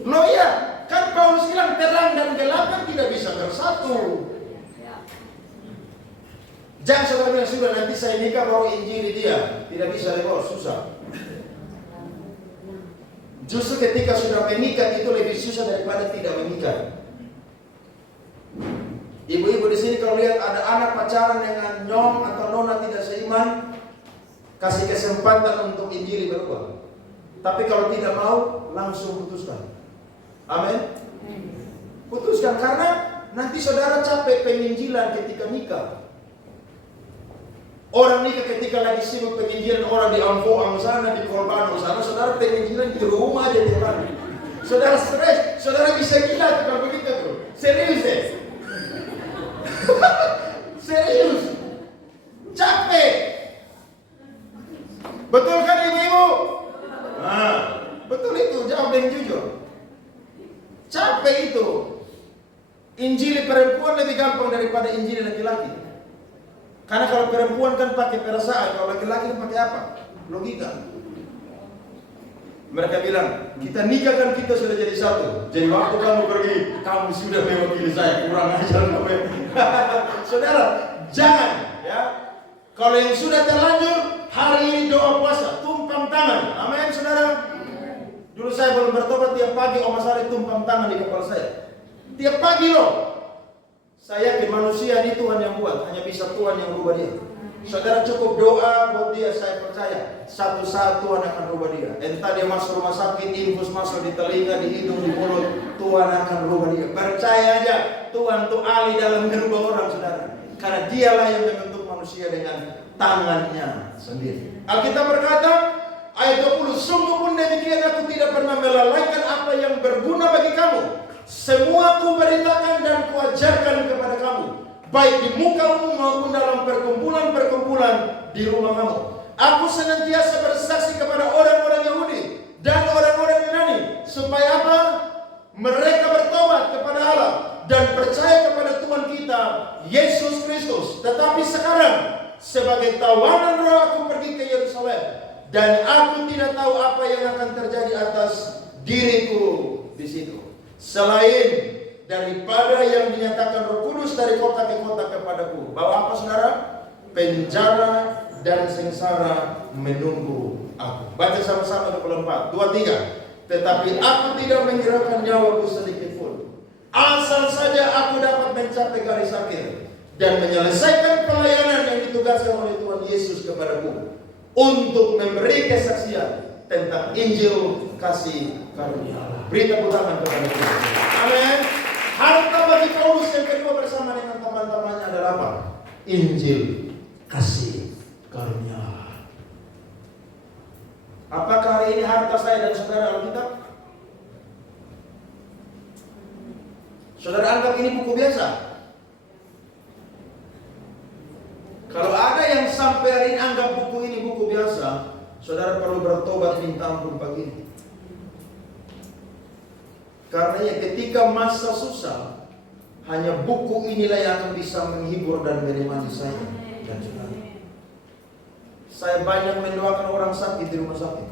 Lo iya, kan Paulus bilang terang dan gelap kan tidak bisa bersatu. Jangan saudara bilang sudah nanti saya nikah baru injili dia. Tidak bisa deh, susah. Justru ketika sudah menikah itu lebih susah daripada tidak menikah. Ibu-ibu di sini kalau lihat ada anak pacaran dengan nyom atau nona tidak seiman, kasih kesempatan untuk injili berubah. Tapi kalau tidak mau, langsung putuskan. Amin. Putuskan, karena nanti saudara capek penginjilan ketika nikah. Orang nikah ketika lagi sibuk penginjilan, orang di Ampoang sana, di Kolbano sana, saudara penginjilan di rumah aja tiap hari. Saudara stres, saudara bisa gila kalau begitu bro. Serius deh. Serius. Capek. Betul kan ibu-ibu? Nah, betul itu, jawab dengan jujur. Capek itu. Injili perempuan lebih gampang daripada injili laki-laki. Karena kalau perempuan kan pakai perasaan, kalau laki-laki pakai apa? Logika. Mereka bilang, kita nikah kan kita sudah jadi satu. Jadi waktu kamu pergi, kamu sudah mewakili saya. Kurang ajar kamu. Saudara, jangan ya. Kalau yang sudah terlanjur, hari ini doa puasa, tumpang tangan. Amin, saudara. Dulu saya belum bertobat, tiap pagi Oma Sari tumpang tangan di kepala saya. Tiap pagi loh. Saya yakin manusia ini Tuhan yang buat, hanya bisa Tuhan yang rubah dia. Saudara cukup doa buat dia, saya percaya satu saat Tuhan akan rubah dia. Entah dia masuk rumah sakit, infus masuk di telinga, di hidung, di mulut, Tuhan akan rubah dia. Percaya aja, Tuhan tuh ahli dalam merubah orang, saudara. Karena dialah yang membentuk manusia dengan tangannya sendiri. Alkitab berkata, ayat 20, sungguh pun demikian aku tidak pernah melalaikan apa yang berguna bagi kamu. Semua kuberitakan dan kuajarkan kepada kamu, baik di muka umum maupun dalam perkumpulan-perkumpulan di rumah kamu. Aku senantiasa bersaksi kepada orang-orang Yahudi dan orang-orang Yunani, supaya apa? Mereka bertobat kepada Allah dan percaya kepada Tuhan kita, Yesus Kristus. Tetapi sekarang, sebagai tawanan roh aku pergi ke Yerusalem, dan aku tidak tahu apa yang akan terjadi atas diriku di situ, selain daripada yang dinyatakan Roh Kudus dari kota ke kota kepadaku. Bahwa apa saudara? Penjara dan sengsara menunggu aku. Baca sama-sama 24, 23. Tetapi aku tidak menghiraukan nyawaku sedikit pun, asal saja aku dapat mencapai garis akhir dan menyelesaikan pelayanan yang ditugaskan oleh Tuhan Yesus kepadaku, untuk memberi kesaksian tentang Injil kasih karunia Allah. Beri tepuk tangan kepada Tuhan. Amin. Harta bagi Paulus yang kedua bersama dengan teman-temannya adalah apa? Injil kasih karunia Allah. Apakah hari ini harta saya dan saudara Alkitab? Saudara anggap ini buku biasa? Kalau ada yang sampai hari ini anggap buku ini buku biasa, saudara perlu bertobat minta ampun pagi ini. Karena ya ketika masa susah, hanya buku inilah yang akan bisa menghibur dan menemani saya dan saudara. Saya banyak mendoakan orang sakit di rumah sakit.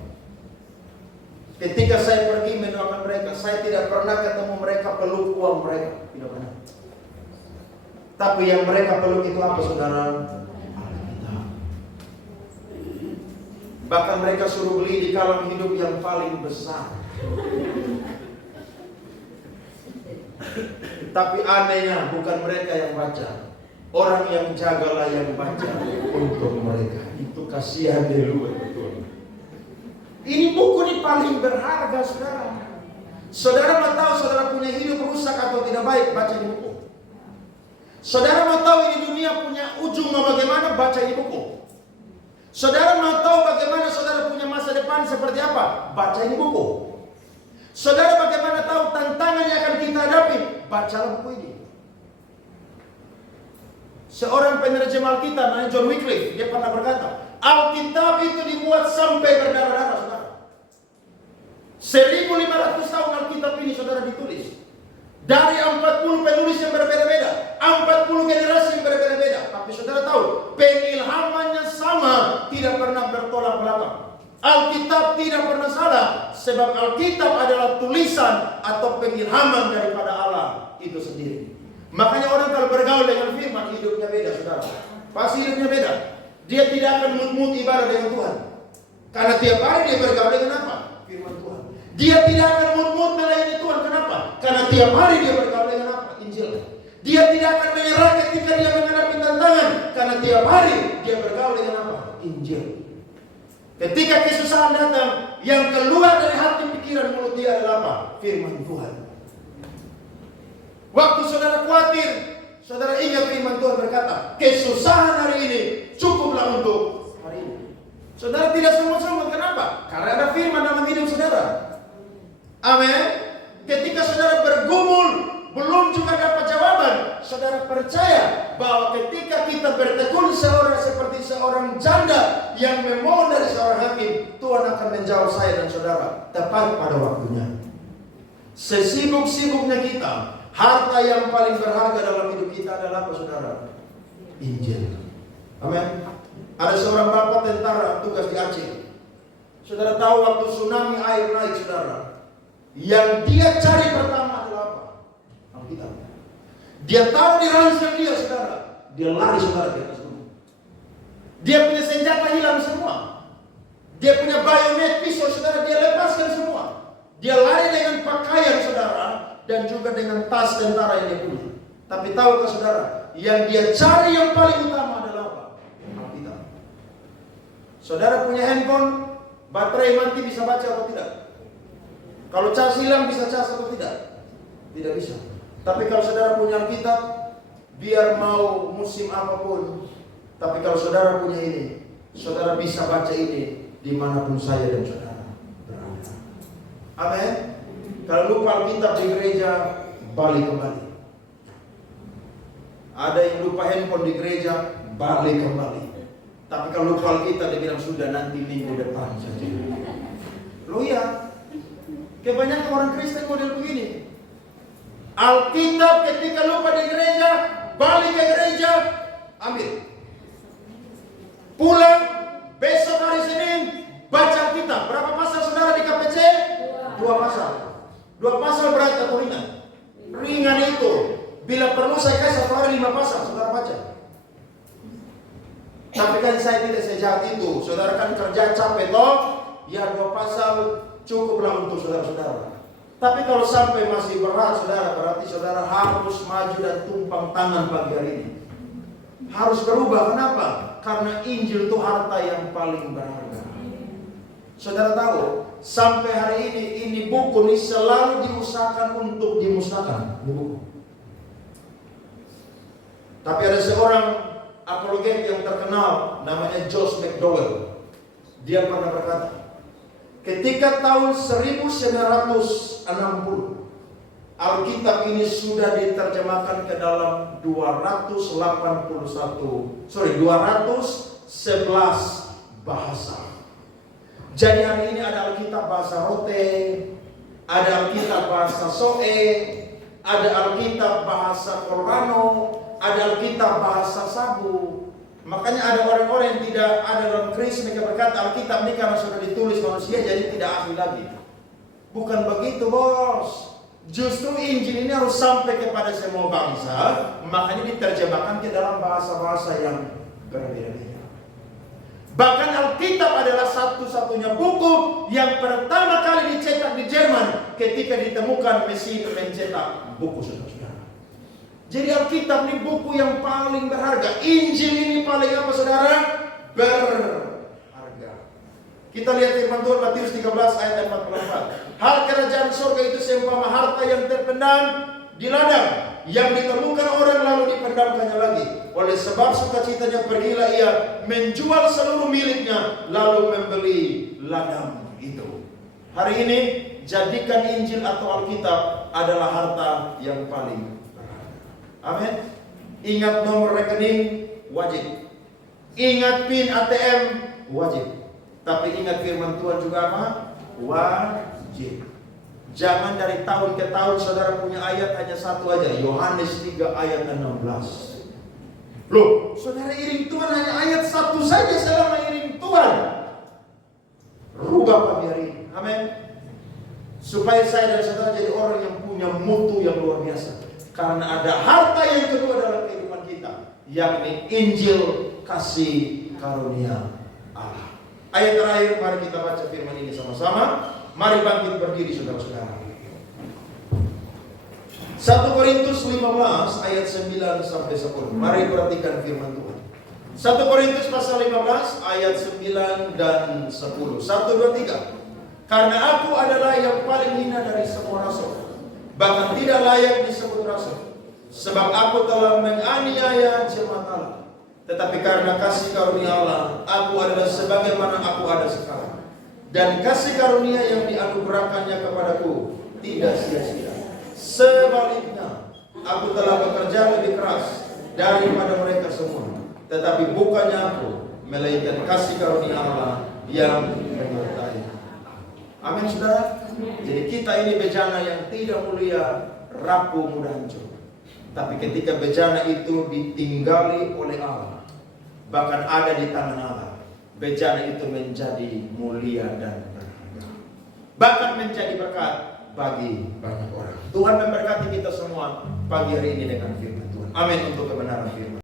Ketika saya pergi mendoakan mereka, saya tidak pernah ketemu mereka peluk uang mereka, tidak pernah. Tapi yang mereka peluk itu apa saudara? Bahkan mereka suruh beli di kalam hidup yang paling besar. Tapi anehnya bukan mereka yang baca, orang yang jagalah yang baca untuk mereka. Itu kasihan deh lu betul. Ini buku ini paling berharga saudara. Saudara mau tahu saudara punya hidup rusak atau tidak baik, baca ini buku. Saudara mau tahu ini dunia punya ujung mau bagaimana, baca ini buku. Saudara mau tahu bagaimana saudara punya masa depan seperti apa, baca ini buku. Saudara bagaimana tahu tantangan yang akan kita hadapi, bacalah buku ini. Seorang penerjemah Alkitab namanya John Wycliffe, dia pernah berkata, Alkitab itu dibuat sampai berdarah-darah saudara. 1500 tahun Alkitab ini saudara ditulis. Dari 40 penulis yang berbeda-beda, 40 generasi yang berbeda-beda. Tapi saudara tahu, pengilhamannya sama, tidak pernah bertolak belakang. Alkitab tidak pernah salah, sebab Alkitab adalah tulisan atau pengilhaman daripada Allah itu sendiri. Makanya orang kalau bergaul dengan firman, hidupnya beda saudara. Pasti hidupnya beda. Dia tidak akan mut-mut ibadah dengan Tuhan, karena tiap hari dia bergaul dengan apa? Firman Tuhan. Dia tidak akan mut-mut melayani Tuhan. Kenapa? Karena tiap hari dia bergaul dengan apa? Injil. Dia tidak akan menyerah ketika dia menghadapi tantangan, karena tiap hari dia bergaul dengan apa? Injil. Ketika kesusahan datang, yang keluar dari hati pikiran mulut dia adalah apa? Firman Tuhan. Waktu saudara khawatir, saudara ingat firman Tuhan berkata, kesusahan hari ini cukuplah untuk hari ini. Saudara tidak sungut-sungut, kenapa? Karena ada firman dalam hidup saudara. Amin. Ketika saudara bergumul, belum juga dapat jawaban, saudara percaya bahwa ketika kita bertekun seperti seorang janda yang memohon dari seorang hakim, Tuhan akan menjawab saya dan saudara tepat pada waktunya. Sesibuk-sibuknya kita, harta yang paling berharga dalam hidup kita adalah apa, saudara? Injil. Amin. Ada seorang bapak tentara tugas di Aceh. Saudara tahu waktu tsunami air naik, saudara, yang dia cari pertama adalah apa? Alkitab. Dia taruh di ransel dia, saudara. Dia lari, saudara, di atas gunung. Dia punya senjata hilang semua. Dia punya bayonet, pisau, saudara, dia lepaskan semua. Dia lari dengan pakaian, saudara, dan juga dengan tas tentara yang dia punya. Tapi tahukah saudara, yang dia cari yang paling utama adalah apa? Alkitab. Saudara punya handphone, baterai mati, bisa baca atau tidak? Kalau cas hilang bisa cas atau tidak? Tidak bisa. Tapi kalau saudara punya Alkitab, biar mau musim apapun, tapi kalau saudara punya ini, saudara bisa baca ini dimanapun saya dan saudara berada. Amin. Kalau lupa Alkitab di gereja, balik kembali. Ada yang lupa handphone di gereja, balik kembali. Tapi kalau lupa Alkitab, dia bilang sudah nanti minggu depan saja. Loh ya, kebanyakan orang Kristen model begini. Alkitab ketika lupa di gereja, balik ke gereja, ambil. Pulang, besok hari Senin, baca Alkitab. Berapa pasal saudara di KPC? 2 pasal. 2 pasal berat atau ringan? Ringan itu. Bila perlu saya kasih 1 hari 5 pasal, saudara baca. Tapi kan saya tidak sejahat itu. Saudara kan kerja capek toh, ya 2 pasal cukuplah untuk saudara-saudara. Tapi kalau sampai masih berat, saudara, berarti saudara harus maju dan tumpang tangan pagi hari ini. Harus berubah. Kenapa? Karena Injil itu harta yang paling berharga. Saudara tahu, sampai hari ini buku ini selalu diusahakan untuk dimusnahkan. Ini buku. Tapi ada seorang apologet yang terkenal, namanya Josh McDowell. Dia pernah berkata, ketika tahun 1960, Alkitab ini sudah diterjemahkan ke dalam 211 bahasa. Jadi hari ini ada Alkitab bahasa Rote, ada Alkitab bahasa Soe, ada Alkitab bahasa Kolorano, ada Alkitab bahasa Sabu. Makanya ada orang-orang yang tidak ada dalam Kristus, mereka berkata Alkitab ini karena sudah ditulis manusia jadi tidak asli lagi. Bukan begitu, bos. Justru Injil ini harus sampai kepada semua bangsa, makanya diterjemahkan ke dalam bahasa-bahasa yang berbeda-beda. Bahkan Alkitab adalah satu-satunya buku yang pertama kali dicetak di Jerman ketika ditemukan mesin mencetak buku, saudara-saudara. Jadi Alkitab ini buku yang paling berharga. Injil ini paling apa, saudara? Berharga. Kita lihat firman Tuhan Matius 13 ayat 44. Hal kerajaan surga itu seumpama harta yang terpendam di ladang, yang ditemukan orang lalu dipendamkannya lagi. Oleh sebab sukacitanya pergilah ia menjual seluruh miliknya lalu membeli ladang itu. Hari ini jadikan Injil atau Alkitab adalah harta yang paling berharga. Amin. Ingat nomor rekening wajib. Ingat PIN ATM wajib. Tapi ingat firman Tuhan juga apa? Wajib. Jangan dari tahun ke tahun saudara punya ayat hanya satu aja. Yohanes 3 ayat 16. Loh, saudara iring Tuhan hanya ayat satu saja selama iring Tuhan. Rubah pagi hari ini. Amin. Supaya saya dan saudara jadi orang yang punya mutu yang luar biasa. Karena ada harta yang kedua dalam kehidupan kita, yakni Injil kasih karunia Allah. Ayat terakhir, mari kita baca firman ini sama-sama. Mari bangkit berdiri, saudara-saudara. 1 Korintus 15 ayat 9 sampai 10. Mari perhatikan firman Tuhan. 1 Korintus pasal 15 ayat 9 dan 10. 1, 2, 3. Karena aku adalah yang paling hina dari semua rasul bahkan tidak layak disebut rasul. Sebab aku telah menganiaya jemaat Allah. Tetapi karena kasih karunia Allah, aku adalah sebagaimana aku ada sekarang. Dan kasih karunia yang dianugerahkannya kepadaku tidak sia-sia. Sebaliknya, aku telah bekerja lebih keras daripada mereka semua. Tetapi bukannya aku, melainkan kasih karunia Allah yang menyertai. Amin, saudara. Jadi kita ini bejana yang tidak mulia, rapuh, mudah hancur. Tapi ketika bejana itu ditinggali oleh Allah, bahkan ada di tangan Allah, bejana itu menjadi mulia dan berharga, bahkan menjadi berkat bagi banyak orang. Tuhan memberkati kita semua pagi hari ini dengan firman Tuhan. Amin untuk kebenaran firman.